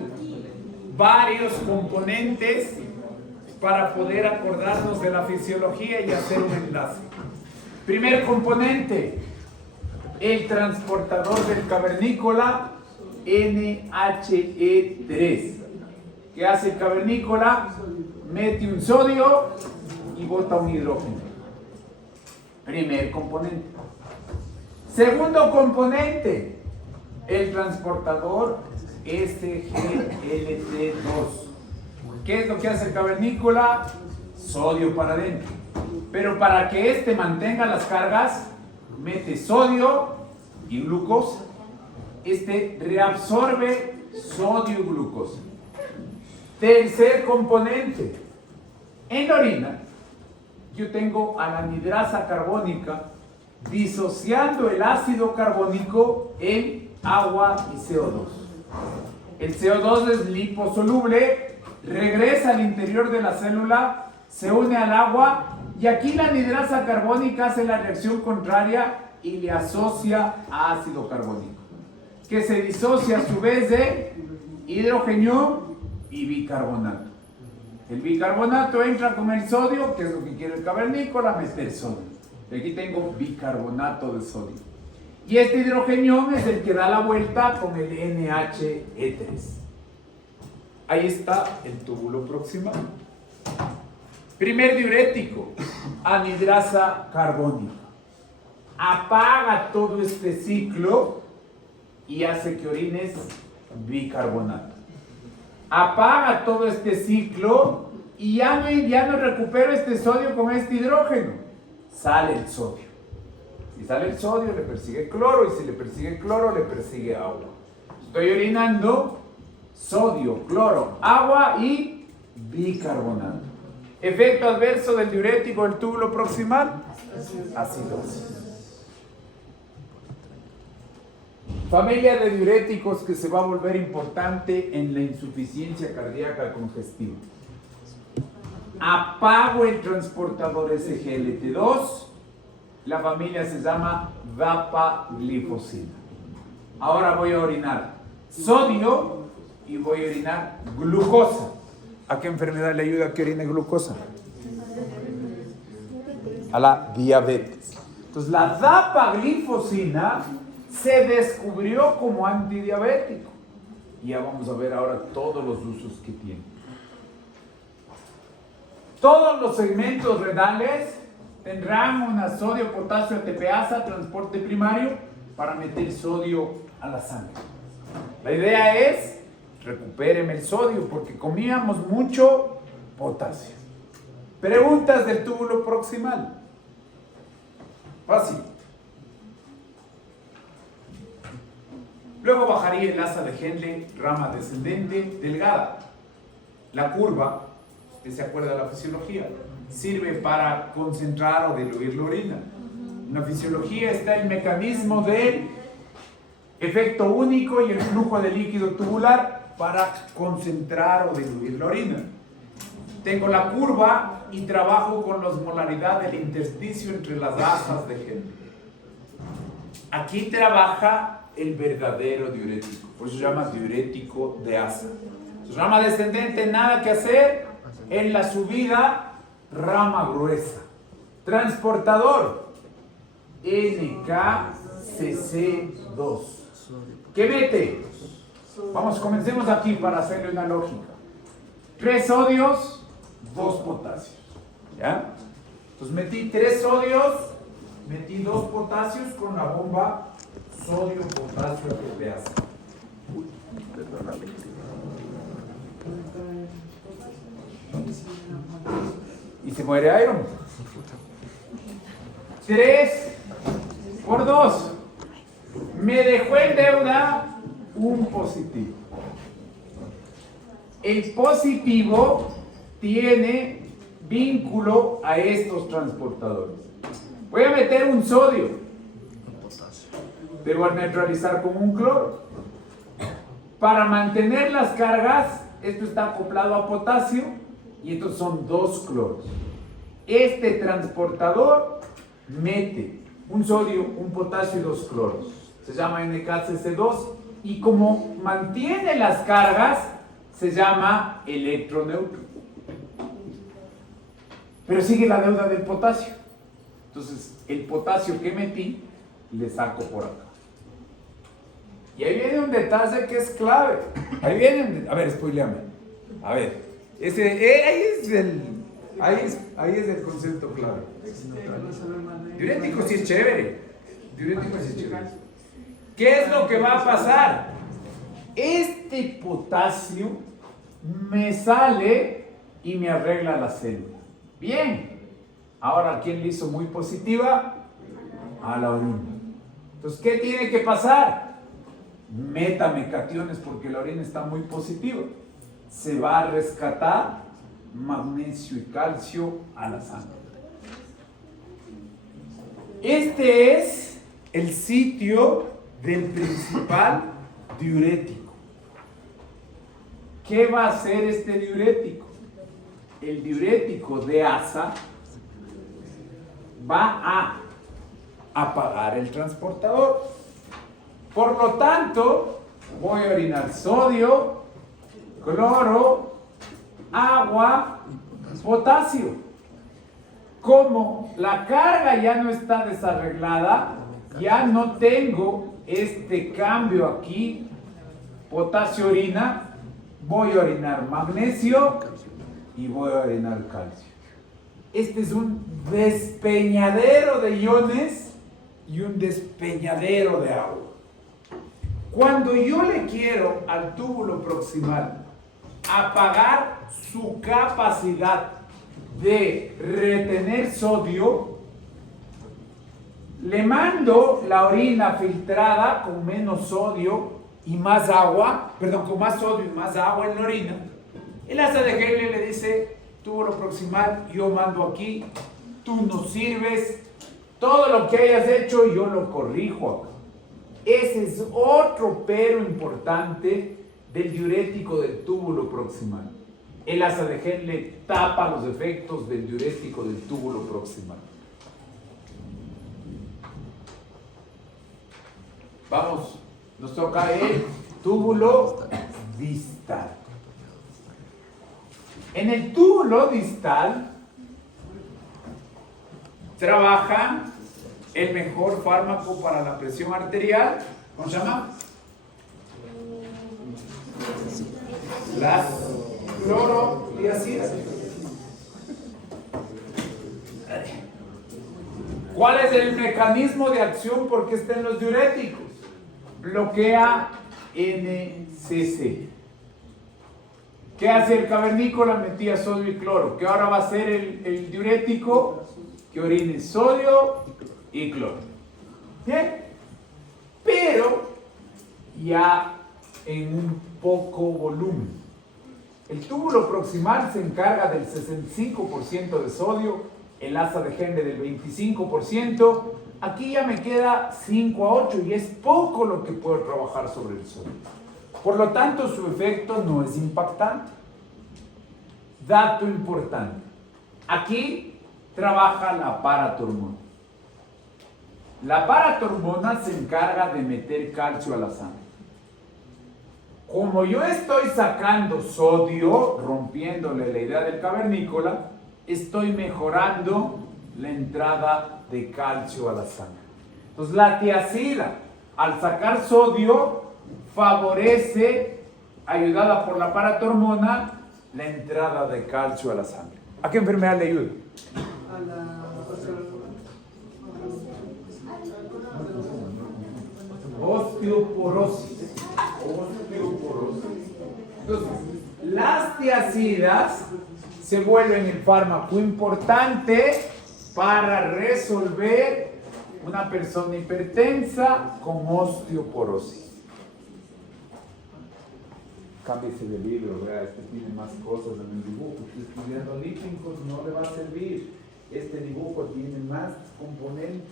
Varios componentes para poder acordarnos de la fisiología y hacer un enlace. Primer componente, el transportador del cavernícola NHE3. ¿Qué hace el cavernícola? Mete un sodio y bota un hidrógeno. Primer componente. Segundo componente, el transportador SGLT2. ¿Qué es lo que hace el cavernícola? Sodio para adentro. Pero para que éste mantenga las cargas, mete sodio y glucosa. Este reabsorbe sodio y glucosa. Tercer componente, en la orina, yo tengo a la anhidrasa carbónica disociando el ácido carbónico en agua y CO2. El CO2 es liposoluble, regresa al interior de la célula, se une al agua y aquí la anhidrasa carbónica hace la reacción contraria y le asocia a ácido carbónico, que se disocia a su vez de hidrógeno y bicarbonato. El bicarbonato entra con el sodio, que es lo que quiere el cavernícola, meter sodio. Y aquí tengo bicarbonato de sodio. Y este hidrogenión es el que da la vuelta con el NHE3. Ahí está el túbulo proximal. Primer diurético, anhidrasa carbónica. Apaga todo este ciclo y hace que orines bicarbonato. Apaga todo este ciclo y ya no recupero este sodio con este hidrógeno. Sale el sodio. Si sale el sodio, le persigue el cloro, y si le persigue el cloro, le persigue agua. Estoy orinando sodio, cloro, agua y bicarbonato. Efecto adverso del diurético del túbulo proximal: acidosis. Familia de diuréticos que se va a volver importante en la insuficiencia cardíaca congestiva. Apago el transportador SGLT2. La familia se llama dapaglifosina. Ahora voy a orinar sodio y voy a orinar glucosa. ¿A qué enfermedad le ayuda que orine glucosa? A la diabetes. Entonces la dapaglifosina se descubrió como antidiabético. Y ya vamos a ver ahora todos los usos que tiene. Todos los segmentos renales tendrán una sodio-potasio ATPasa, transporte primario, para meter sodio a la sangre. La idea es, recupéreme el sodio, porque comíamos mucho potasio. Preguntas del túbulo proximal. Fácil. Luego bajaría el asa de Henle, rama descendente, delgada. La curva, usted se acuerda de la fisiología, sirve para concentrar o diluir la orina. En la fisiología está el mecanismo del efecto único y el flujo de líquido tubular para concentrar o diluir la orina. Tengo la curva y trabajo con la osmolaridad del intersticio entre las asas de Henle. Aquí trabaja el verdadero diurético, por eso se llama diurético de asa. Su rama descendente, nada que hacer. En la subida, rama gruesa. Transportador, NKCC2. ¿Qué mete? Vamos, comencemos aquí para hacerle una lógica. 3 sodios, 2 potasios. ¿Ya? Entonces metí 3 sodios, metí 2 potasios con la bomba sodio, potasio, ATPasa. Y se muere Iron. 3 por 2. Me dejó en deuda un positivo. El positivo tiene vínculo a estos transportadores. Voy a meter un sodio. Debo neutralizar con un cloro. Para mantener las cargas, esto está acoplado a potasio y estos son 2 cloros. Este transportador mete un sodio, un potasio y 2 cloros. Se llama NKCC2 y como mantiene las cargas, se llama electroneutro. Pero sigue la deuda del potasio. Entonces, el potasio que metí, le saco por acá. Y ahí viene un detalle que es clave. Ahí viene, a ver, spoileame. A ver, ahí es el concepto clave. Diurético sí es chévere. Diurético sí es chévere. ¿Qué es lo que va a pasar? Este potasio me sale y me arregla la célula. Bien. Ahora, ¿quién le hizo muy positiva? A la orina. Entonces, ¿qué tiene que pasar? Métame cationes porque la orina está muy positiva. Se va a rescatar magnesio y calcio a la sangre. Este es el sitio del principal diurético. ¿Qué va a hacer este diurético? El diurético de asa va a apagar el transportador. Por lo tanto, voy a orinar sodio, cloro, agua, potasio. Como la carga ya no está desarreglada, ya no tengo este cambio aquí, potasio orina, voy a orinar magnesio y voy a orinar calcio. Este es un despeñadero de iones y un despeñadero de agua. Cuando yo le quiero al túbulo proximal apagar su capacidad de retener sodio, le mando la orina filtrada con menos sodio y más agua, con más sodio y más agua en la orina. El asa de Henle le dice, túbulo proximal, yo mando aquí, tú no sirves, todo lo que hayas hecho yo lo corrijo acá. Ese es otro pero importante del diurético del túbulo proximal. El asa de Henle tapa los efectos del diurético del túbulo proximal. Vamos, nos toca el túbulo distal. En el túbulo distal trabaja el mejor fármaco para la presión arterial. ¿Cómo se llama? Las clorotiazidas. ¿Cuál es el mecanismo de acción? Porque está en los diuréticos. Bloquea NCC. ¿Qué hace el cavernícola? Metía sodio y cloro. ¿Qué ahora va a hacer el diurético? Que orine sodio y cloro. ¿Bien? Pero ya en un poco volumen. El túbulo proximal se encarga del 65% de sodio, el asa de Henle del 25%. Aquí ya me queda 5 a 8 y es poco lo que puedo trabajar sobre el sodio. Por lo tanto, su efecto no es impactante. Dato importante. Aquí trabaja la paratormona. La paratormona se encarga de meter calcio a la sangre. Como yo estoy sacando sodio, rompiéndole la idea del cavernícola, estoy mejorando la entrada de calcio a la sangre. Entonces la tiazida, al sacar sodio, favorece, ayudada por la paratormona, la entrada de calcio a la sangre. ¿A qué enfermedad le ayuda? A la osteoporosis. Entonces, las tiazidas se vuelven el fármaco importante para resolver una persona hipertensa con osteoporosis. Cámbiese de libro, vea, este tiene más cosas en el dibujo. Estoy estudiando lípicos, no le va a servir. Este dibujo tiene más componentes,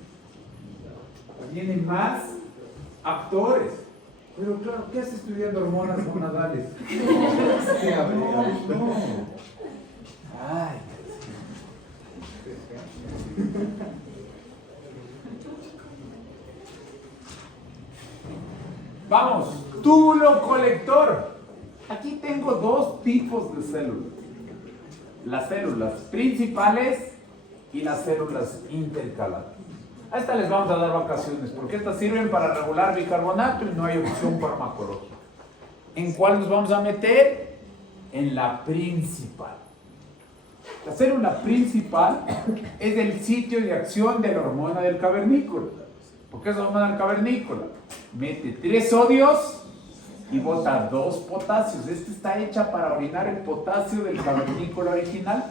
tiene más actores. Pero claro, ¿qué hace estudiando hormonas gonadales? No. Ay. Vamos, túbulo colector. Aquí tengo dos tipos de células. Las células principales y las células intercalares. A estas les vamos a dar vacaciones porque estas sirven para regular bicarbonato y no hay opción farmacológica. ¿En cuál nos vamos a meter? En la principal. La célula principal es el sitio de acción de la hormona del cavernícola. ¿Por qué es la hormona del cavernícola? Mete 3 sodios y bota 2 potasios. Esta está hecha para orinar el potasio del cavernícola original.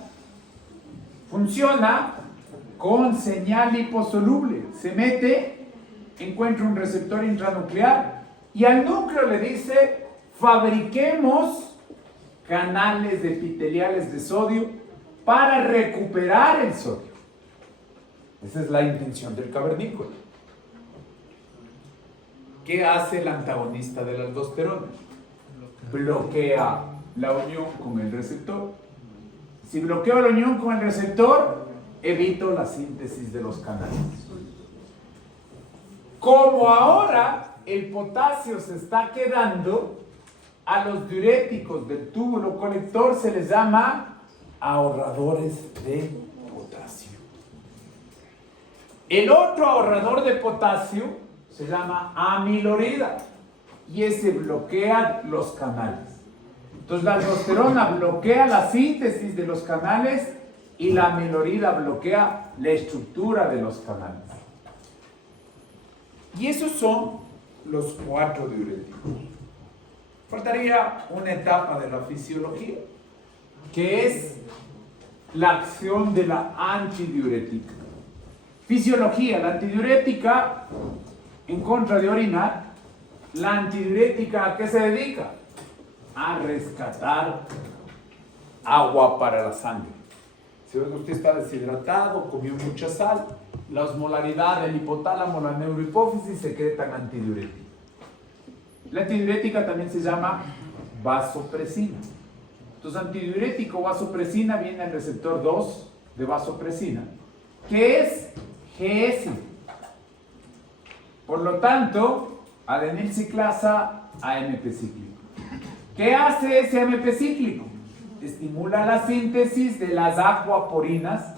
Funciona con señal liposoluble. Se mete, encuentra un receptor intranuclear y al núcleo le dice: fabriquemos canales epiteliales de sodio para recuperar el sodio. Esa es la intención del cavernícola. ¿Qué hace el antagonista de la aldosterona? Bloquea la unión con el receptor. Si bloqueo la unión con el receptor, evito la síntesis de los canales. Como ahora el potasio se está quedando, a los diuréticos del túbulo colector se les llama ahorradores de potasio. El otro ahorrador de potasio se llama amilorida y ese bloquea los canales. Entonces la aldosterona bloquea la síntesis de los canales y la amilorida bloquea la estructura de los canales. Y esos son los 4 diuréticos. Faltaría una etapa de la fisiología, que es la acción de la antidiurética. Fisiología, la antidiurética en contra de orinar. La antidiurética, ¿a qué se dedica? A rescatar agua para la sangre. Si usted está deshidratado, comió mucha sal, la osmolaridad del hipotálamo, la neurohipófisis secretan antidiurética. La antidiurética también se llama vasopresina. Entonces, antidiurético vasopresina viene del receptor 2 de vasopresina, que es GS. Por lo tanto, adenilciclasa AMP cíclico. ¿Qué hace ese AMP cíclico? Estimula la síntesis de las acuaporinas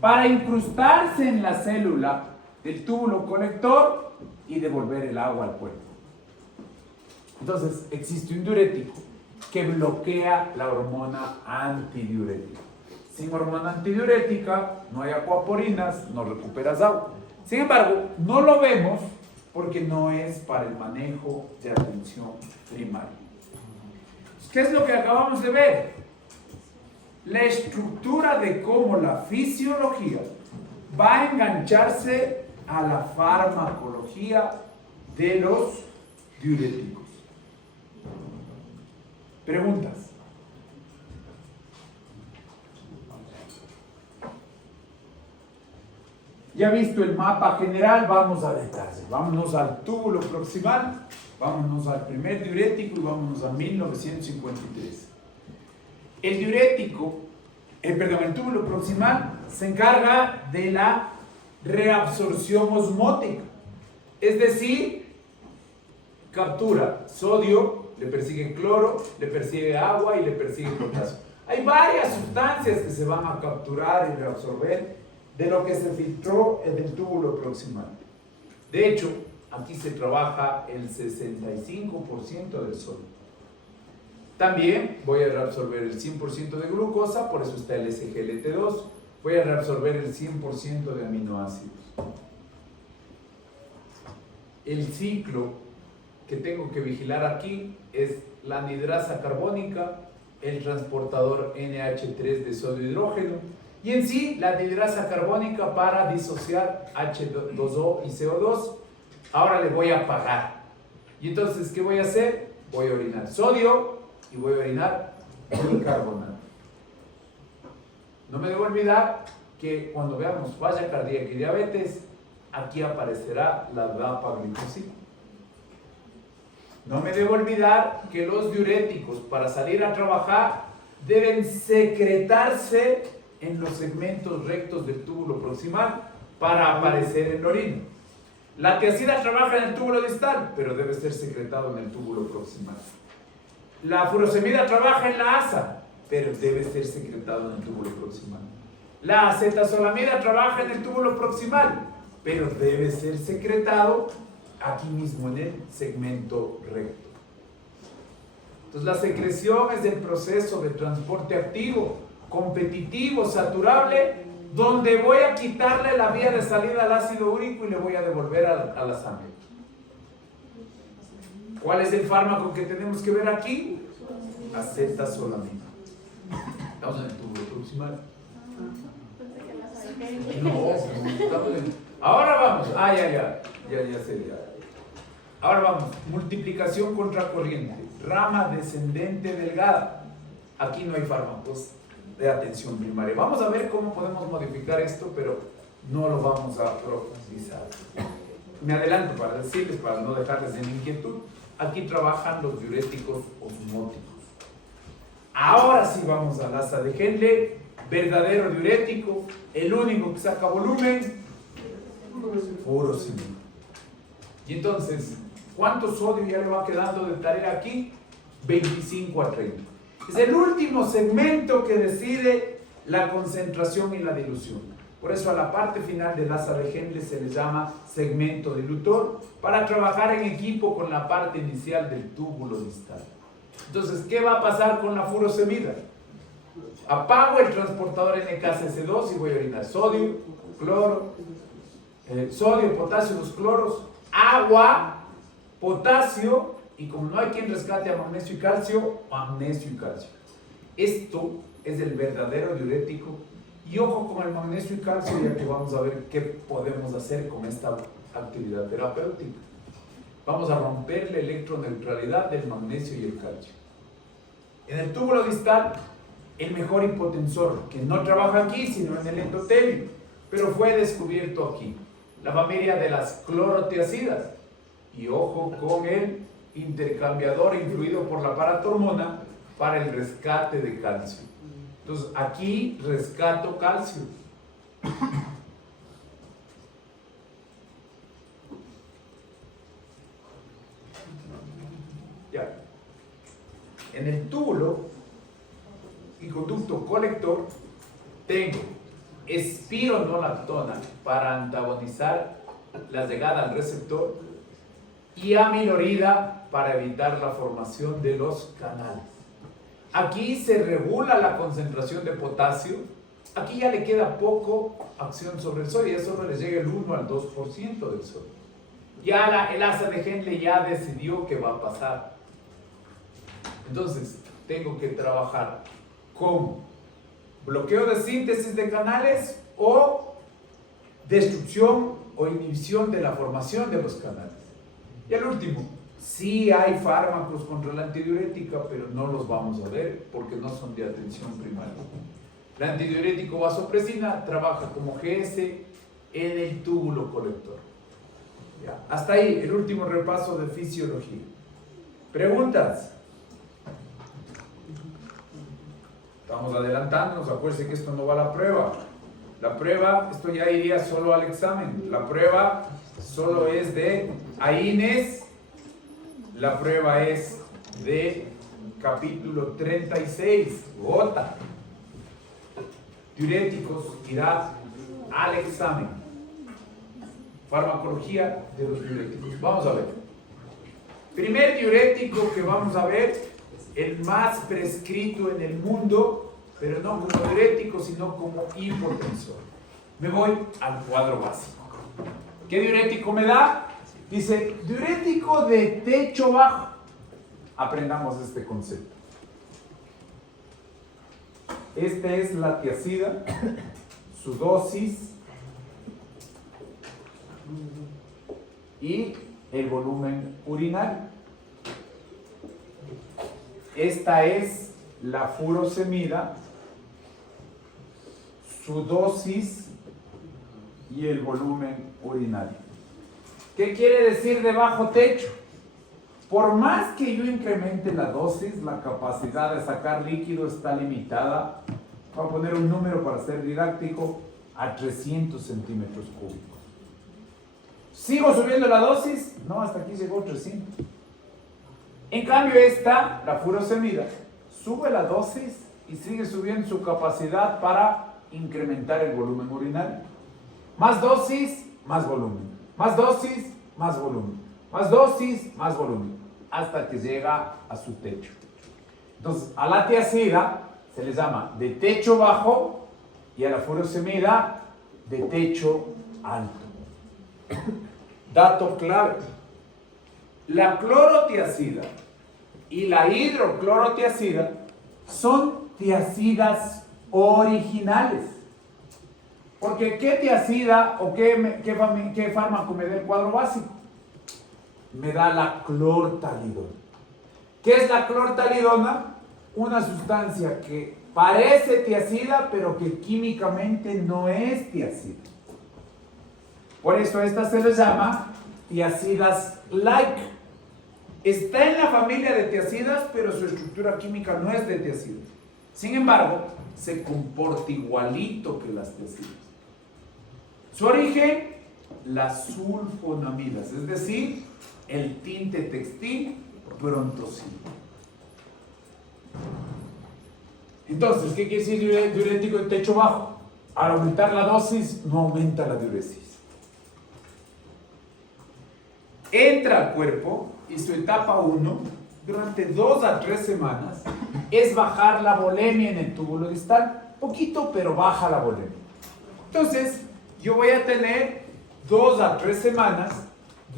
para incrustarse en la célula del túbulo colector y devolver el agua al cuerpo. Entonces, existe un diurético que bloquea la hormona antidiurética. Sin hormona antidiurética no hay acuaporinas, no recuperas agua. Sin embargo, no lo vemos porque no es para el manejo de atención primaria. ¿Qué es lo que acabamos de ver? La estructura de cómo la fisiología va a engancharse a la farmacología de los diuréticos. Preguntas. Ya visto el mapa general, vamos a detalle. Vámonos al túbulo proximal, vámonos al primer diurético y vámonos a 1953. El diurético, el túbulo proximal se encarga de la reabsorción osmótica. Es decir, captura sodio, le persigue cloro, le persigue agua y le persigue potasio. Hay varias sustancias que se van a capturar y reabsorber de lo que se filtró en el túbulo proximal. De hecho, aquí se trabaja el 65% del sodio. También voy a reabsorber el 100% de glucosa, por eso está el SGLT2. Voy a reabsorber el 100% de aminoácidos. El ciclo que tengo que vigilar aquí es la anhidrasa carbónica, el transportador NH3 de sodio hidrógeno y en sí la anhidrasa carbónica para disociar H2O y CO2. Ahora le voy a apagar. Y entonces, ¿qué voy a hacer? Voy a orinar sodio y voy a orinar bicarbonato. No me debo olvidar que cuando veamos falla cardíaca y diabetes, aquí aparecerá la dapaglifosina. No me debo olvidar que los diuréticos para salir a trabajar deben secretarse en los segmentos rectos del túbulo proximal para aparecer en la orina. La tiacida trabaja en el túbulo distal, pero debe ser secretado en el túbulo proximal. La furosemida trabaja en la asa, pero debe ser secretado en el túbulo proximal. La acetazolamida trabaja en el túbulo proximal, pero debe ser secretado aquí mismo en el segmento recto. Entonces la secreción es el proceso de transporte activo, competitivo, saturable, donde voy a quitarle la vía de salida al ácido úrico y le voy a devolver a la sangre. ¿Cuál es el fármaco que tenemos que ver aquí? Acetazolamida. Estamos en el túbulo proximal. No, estamos en... Ahora vamos. Ya sé. Ahora vamos. Multiplicación contracorriente. Rama descendente delgada. Aquí no hay fármacos de atención primaria. Vamos a ver cómo podemos modificar esto, pero no lo vamos a profundizar. Me adelanto para decirles, para no dejarles en inquietud, aquí trabajan los diuréticos osmóticos. Ahora sí vamos al asa de Henle, verdadero diurético, el único que saca volumen, furosemida. Y entonces, ¿cuánto sodio ya le va quedando de tarea aquí? 25 a 30. Es el último segmento que decide la concentración y la dilución. Por eso a la parte final del asa de Henle se le llama segmento dilutor, para trabajar en equipo con la parte inicial del túbulo distal. Entonces, ¿qué va a pasar con la furosemida? Apago el transportador NKCS2 y voy a orinar sodio, cloro, sodio, potasio, dos cloros, agua, potasio, y como no hay quien rescate a magnesio y calcio, magnesio y calcio. Esto es el verdadero diurético. Y ojo con el magnesio y calcio, ya que vamos a ver qué podemos hacer con esta actividad terapéutica. Vamos a romper la electroneutralidad del magnesio y el calcio. En el túbulo distal, el mejor hipotensor, que no trabaja aquí, sino en el endotelio, pero fue descubierto aquí, la familia de las clorotiacidas. Y ojo con el intercambiador influido por la paratormona para el rescate de calcio. Entonces, aquí rescato calcio. Ya. En el túbulo y conducto colector tengo espironolactona para antagonizar la llegada al receptor y amilorida para evitar la formación de los canales. Aquí se regula la concentración de potasio. Aquí ya le queda poco acción sobre el sodio, ya solo le llega el 1 al 2% del sodio. Ya el asa de Henle ya decidió qué va a pasar. Entonces, tengo que trabajar con bloqueo de síntesis de canales o destrucción o inhibición de la formación de los canales. Y el último, sí hay fármacos contra la antidiurética, pero no los vamos a ver porque no son de atención primaria. La antidiurético vasopresina trabaja como GS en el túbulo colector. Ya. Hasta ahí el último repaso de fisiología. ¿Preguntas? Estamos adelantándonos, acuérdense que esto no va a la prueba. La prueba, esto ya iría solo al examen. La prueba solo es de AINES. La prueba es de capítulo 36, gota. Diuréticos irá al examen. Farmacología de los diuréticos. Vamos a ver. Primer diurético que vamos a ver, el más prescrito en el mundo, pero no como diurético, sino como hipotensor. Me voy al cuadro básico. ¿Qué diurético me da? Dice, diurético de techo bajo. Aprendamos este concepto. Esta es la tiazida, su dosis y el volumen urinario. Esta es la furosemida, su dosis y el volumen urinario. ¿Qué quiere decir de bajo techo? Por más que yo incremente la dosis, la capacidad de sacar líquido está limitada. Voy a poner un número para ser didáctico, a 300 centímetros cúbicos. ¿Sigo subiendo la dosis? No, hasta aquí llegó 300. En cambio esta, la furosemida, sube la dosis y sigue subiendo su capacidad para incrementar el volumen urinario. Más dosis, más volumen. Más dosis, más volumen. Más dosis, más volumen. Hasta que llega a su techo. Entonces, a la tiazida se le llama de techo bajo y a la furosemida de techo alto. Dato clave. La clorotiazida y la hidroclorotiazida son tiazidas originales. Porque ¿qué tiazida o qué fármaco me da el cuadro básico? Me da la clortalidona. ¿Qué es la clortalidona? Una sustancia que parece tiazida, pero que químicamente no es tiazida. Por eso esta se les llama tiazidas like. Está en la familia de tiacidas, pero su estructura química no es de tiacidas. Sin embargo, se comporta igualito que las tiacidas. Su origen, las sulfonamidas, es decir, el tinte textil brontosilo. Entonces, ¿qué quiere decir diurético de techo bajo? Al aumentar la dosis, no aumenta la diuresis. Entra al cuerpo y su etapa 1, durante 2 a 3 semanas, es bajar la volemia en el túbulo distal. Poquito, pero baja la volemia. Entonces, yo voy a tener 2 a 3 semanas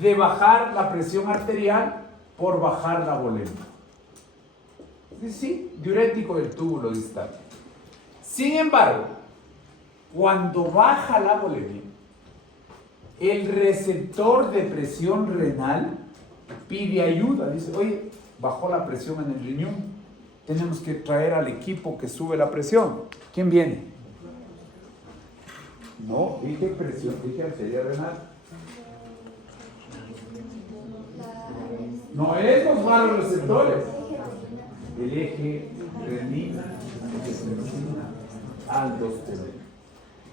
de bajar la presión arterial por bajar la volemia. Sí, diurético del túbulo distal. Sin embargo, cuando baja la volemia, el receptor de presión renal pide ayuda. Dice, oye, bajó la presión en el riñón. Tenemos que traer al equipo que sube la presión. ¿Quién viene? No, dije presión, dije arteria renal. No es los malos receptores. El eje renina, aldosterona.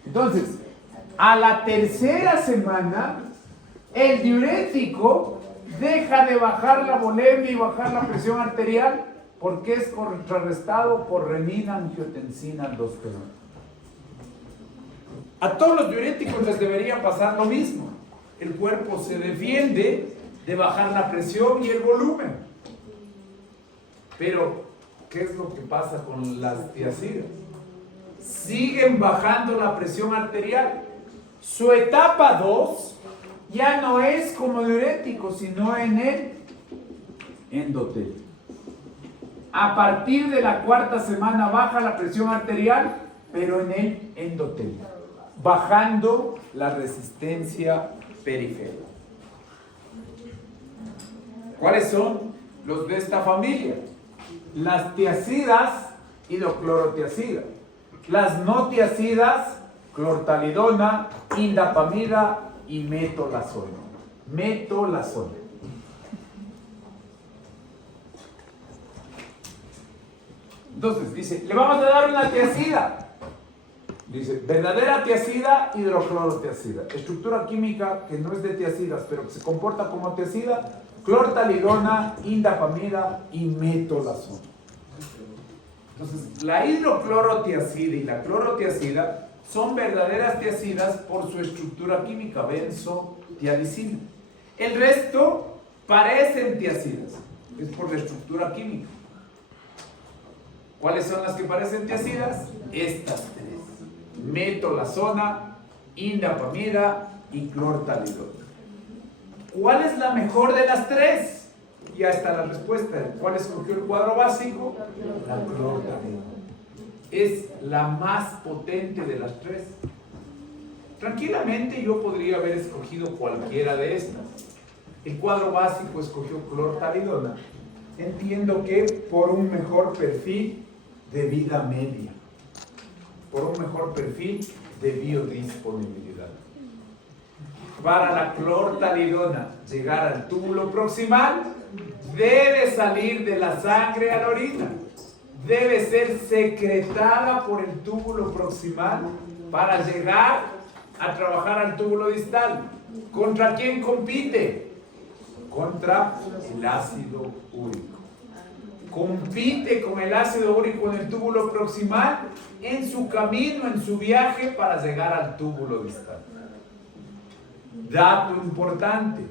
Entonces, a la tercera semana, el diurético deja de bajar la volemia y bajar la presión arterial porque es contrarrestado por renina, angiotensina, aldosterona. A todos los diuréticos les debería pasar lo mismo. El cuerpo se defiende de bajar la presión y el volumen. Pero, ¿qué es lo que pasa con las tiacidas? Siguen bajando la presión arterial. Su etapa 2 ya no es como diurético, sino en el endotelio. A partir de la 4ª semana baja la presión arterial, pero en el endotelio, bajando la resistencia periférica. ¿Cuáles son los de esta familia? Las tiacidas, hidroclorotiacidas. Las no tiacidas, clortalidona, indapamida y metolazona. Metolazona. Entonces dice, le vamos a dar una tiacida. Dice, verdadera tiacida, hidroclorotiacida. Estructura química que no es de tiacidas, pero que se comporta como tiacida, clortalidona, indapamida y metolazona. Entonces, la hidroclorotiacida y la clorotiacida son verdaderas tiacidas por su estructura química, benzotiazida. El resto parecen tiacidas, es por la estructura química. ¿Cuáles son las que parecen tiacidas? Estas tres: metolazona, indapamida y clortalidona. ¿Cuál es la mejor de las tres? Ya está la respuesta. ¿Cuál escogió el cuadro básico? La clortalidona. Es la más potente de las tres. Tranquilamente yo podría haber escogido cualquiera de estas. El cuadro básico escogió clortalidona. Entiendo que por un mejor perfil de vida media, por un mejor perfil de biodisponibilidad. Para la clortalidona llegar al túbulo proximal, debe salir de la sangre a la orina. Debe ser secretada por el túbulo proximal para llegar a trabajar al túbulo distal. ¿Contra quién compite? Contra el ácido úrico. Compite con el ácido úrico en el túbulo proximal en su camino, en su viaje para llegar al túbulo distal. Dato importante: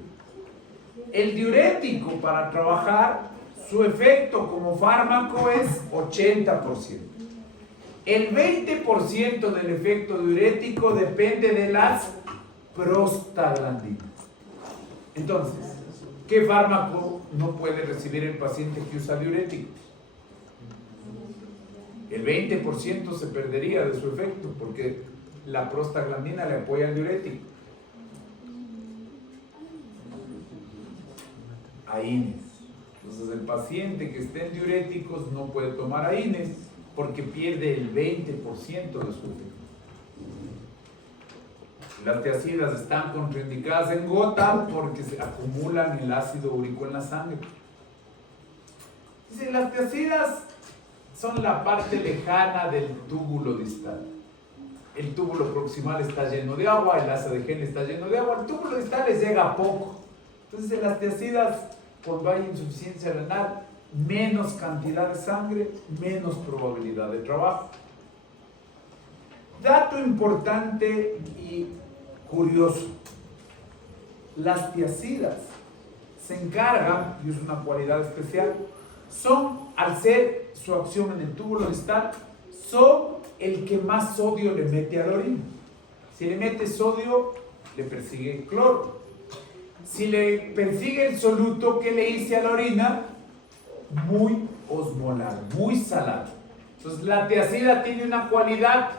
el diurético para trabajar, su efecto como fármaco es 80%. El 20% del efecto diurético depende de las prostaglandinas. Entonces, ¿qué fármaco no puede recibir el paciente que usa diuréticos? El 20% se perdería de su efecto porque la prostaglandina le apoya al diurético. AINES. Entonces el paciente que esté en diuréticos no puede tomar AINES porque pierde el 20% de su efecto. Las tiacidas están contraindicadas en gota porque se acumulan el ácido úrico en la sangre. Dice, las tiazidas son la parte lejana del túbulo distal. El túbulo proximal está lleno de agua, el asa de Henle está lleno de agua, el túbulo distal les llega poco. Entonces en las tiazidas, cuando hay insuficiencia renal, menos cantidad de sangre, menos probabilidad de trabajo. Dato importante y curioso, las tiazidas se encargan, y es una cualidad especial, son, al ser su acción en el túbulo distal, son el que más sodio le mete a la orina. Si le mete sodio, le persigue el cloro. Si le persigue el soluto, ¿qué le dice a la orina? Muy osmolar, muy salado. Entonces la tiazida tiene una cualidad,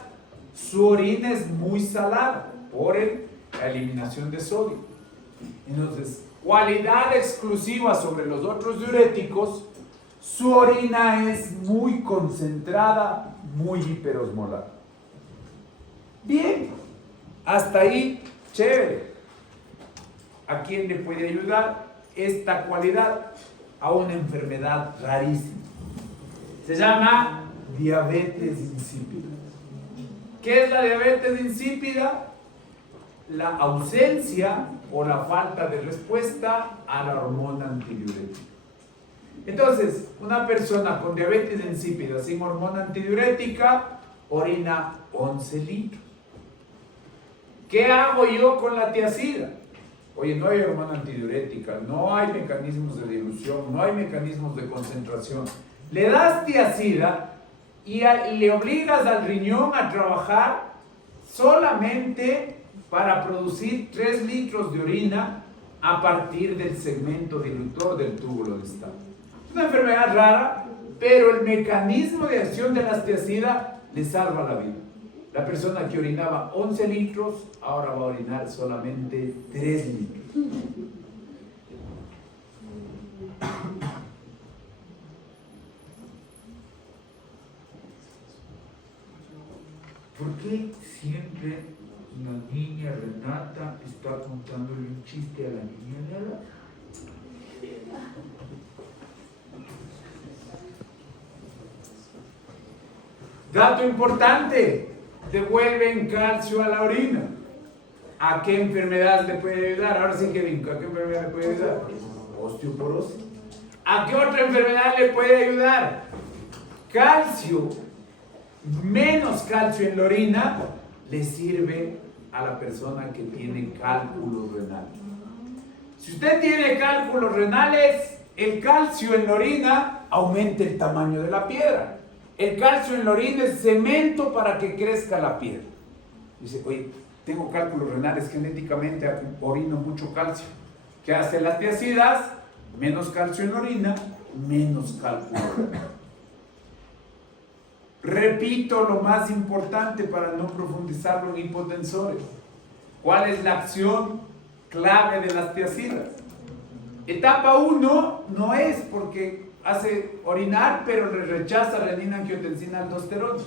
su orina es muy salada por la eliminación de sodio. Entonces, cualidad exclusiva sobre los otros diuréticos, su orina es muy concentrada, muy hiperosmolar. Bien, hasta ahí, chévere. ¿A quién le puede ayudar esta cualidad? A una enfermedad rarísima. Se llama diabetes insípida. ¿Qué es la diabetes insípida? La ausencia o la falta de respuesta a la hormona antidiurética. Entonces, una persona con diabetes insípida sin hormona antidiurética orina 11 litros. ¿Qué hago yo con la tiazida? Oye, no hay hormona antidiurética, no hay mecanismos de dilución, no hay mecanismos de concentración. Le das tiazida y le obligas al riñón a trabajar solamente para producir 3 litros de orina a partir del segmento dilutor del túbulo distal. Es una enfermedad rara, pero el mecanismo de acción de la tiazida le salva la vida. La persona que orinaba 11 litros, ahora va a orinar solamente 3 litros. ¿Por qué siempre la niña Renata está contándole un chiste a la niña Nala? Dato importante, devuelven calcio a la orina. ¿A qué enfermedad le puede ayudar? Ahora sí que vinco, ¿a qué enfermedad le puede ayudar? Osteoporosis. ¿A qué otra enfermedad le puede ayudar? Calcio. Menos calcio en la orina le sirve a la persona que tiene cálculos renales. Si usted tiene cálculos renales, el calcio en la orina aumenta el tamaño de la piedra. El calcio en la orina es cemento para que crezca la piedra. Dice, oye, tengo cálculos renales, genéticamente orino mucho calcio. ¿Qué hacen las tiazidas? Menos calcio en la orina, menos cálculo renal. Repito lo más importante para no profundizarlo en hipotensores. ¿Cuál es la acción clave de las tiazidas? Etapa 1 no es porque hace orinar, pero le rechaza renina, angiotensina, aldosterona.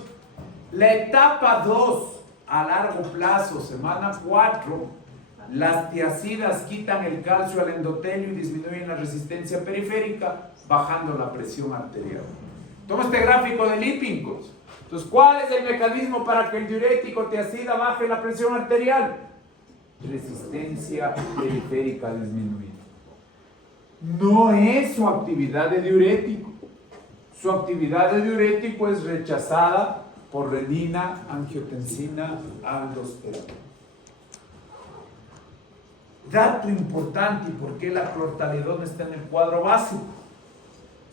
La etapa 2, a largo plazo, semana 4, las tiazidas quitan el calcio al endotelio y disminuyen la resistencia periférica, bajando la presión arterial. Toma este gráfico de Lippincott. Entonces, ¿cuál es el mecanismo para que el diurético tiazida baje la presión arterial? Resistencia periférica disminuida. No es su actividad de diurético. Su actividad de diurético es rechazada por renina, angiotensina, aldosterona. Dato importante, ¿y por qué la clortalidona está en el cuadro básico?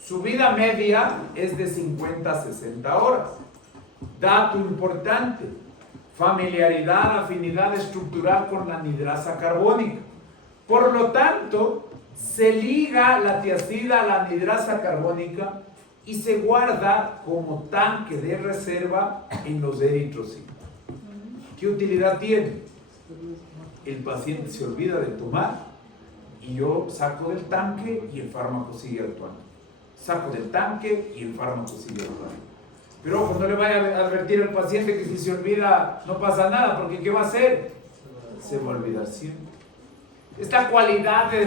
Su vida media es de 50 a 60 horas. Dato importante, familiaridad, afinidad estructural con la anhidrasa carbónica. Por lo tanto, se liga la tiazida a la anhidrasa carbónica y se guarda como tanque de reserva en los eritrocitos. ¿Qué utilidad tiene? El paciente se olvida de tomar y yo saco del tanque y el fármaco sigue actuando. Saco del tanque y el fármaco sigue actuando. Pero ojo, no le vaya a advertir al paciente que si se olvida no pasa nada, porque ¿qué va a hacer? Se va a olvidar siempre. Esta cualidad de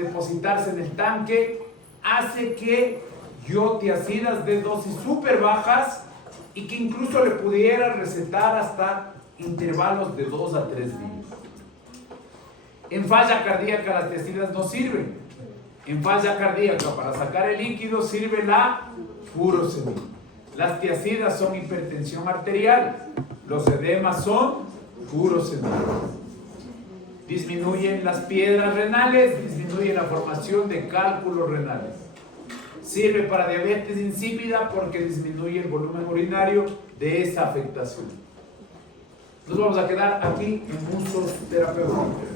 depositarse en el tanque hace que yotiacidas de dosis súper bajas y que incluso le pudiera recetar hasta intervalos de 2 a 3 días. En falla cardíaca las tiacidas no sirven. En falla cardíaca para sacar el líquido sirve la furosemida. Las tiacidas son hipertensión arterial. Los edemas son furosemida. Disminuyen las piedras renales, disminuyen la formación de cálculos renales. Sirve para diabetes insípida porque disminuye el volumen urinario de esa afectación. Nos vamos a quedar aquí en usos terapéuticos.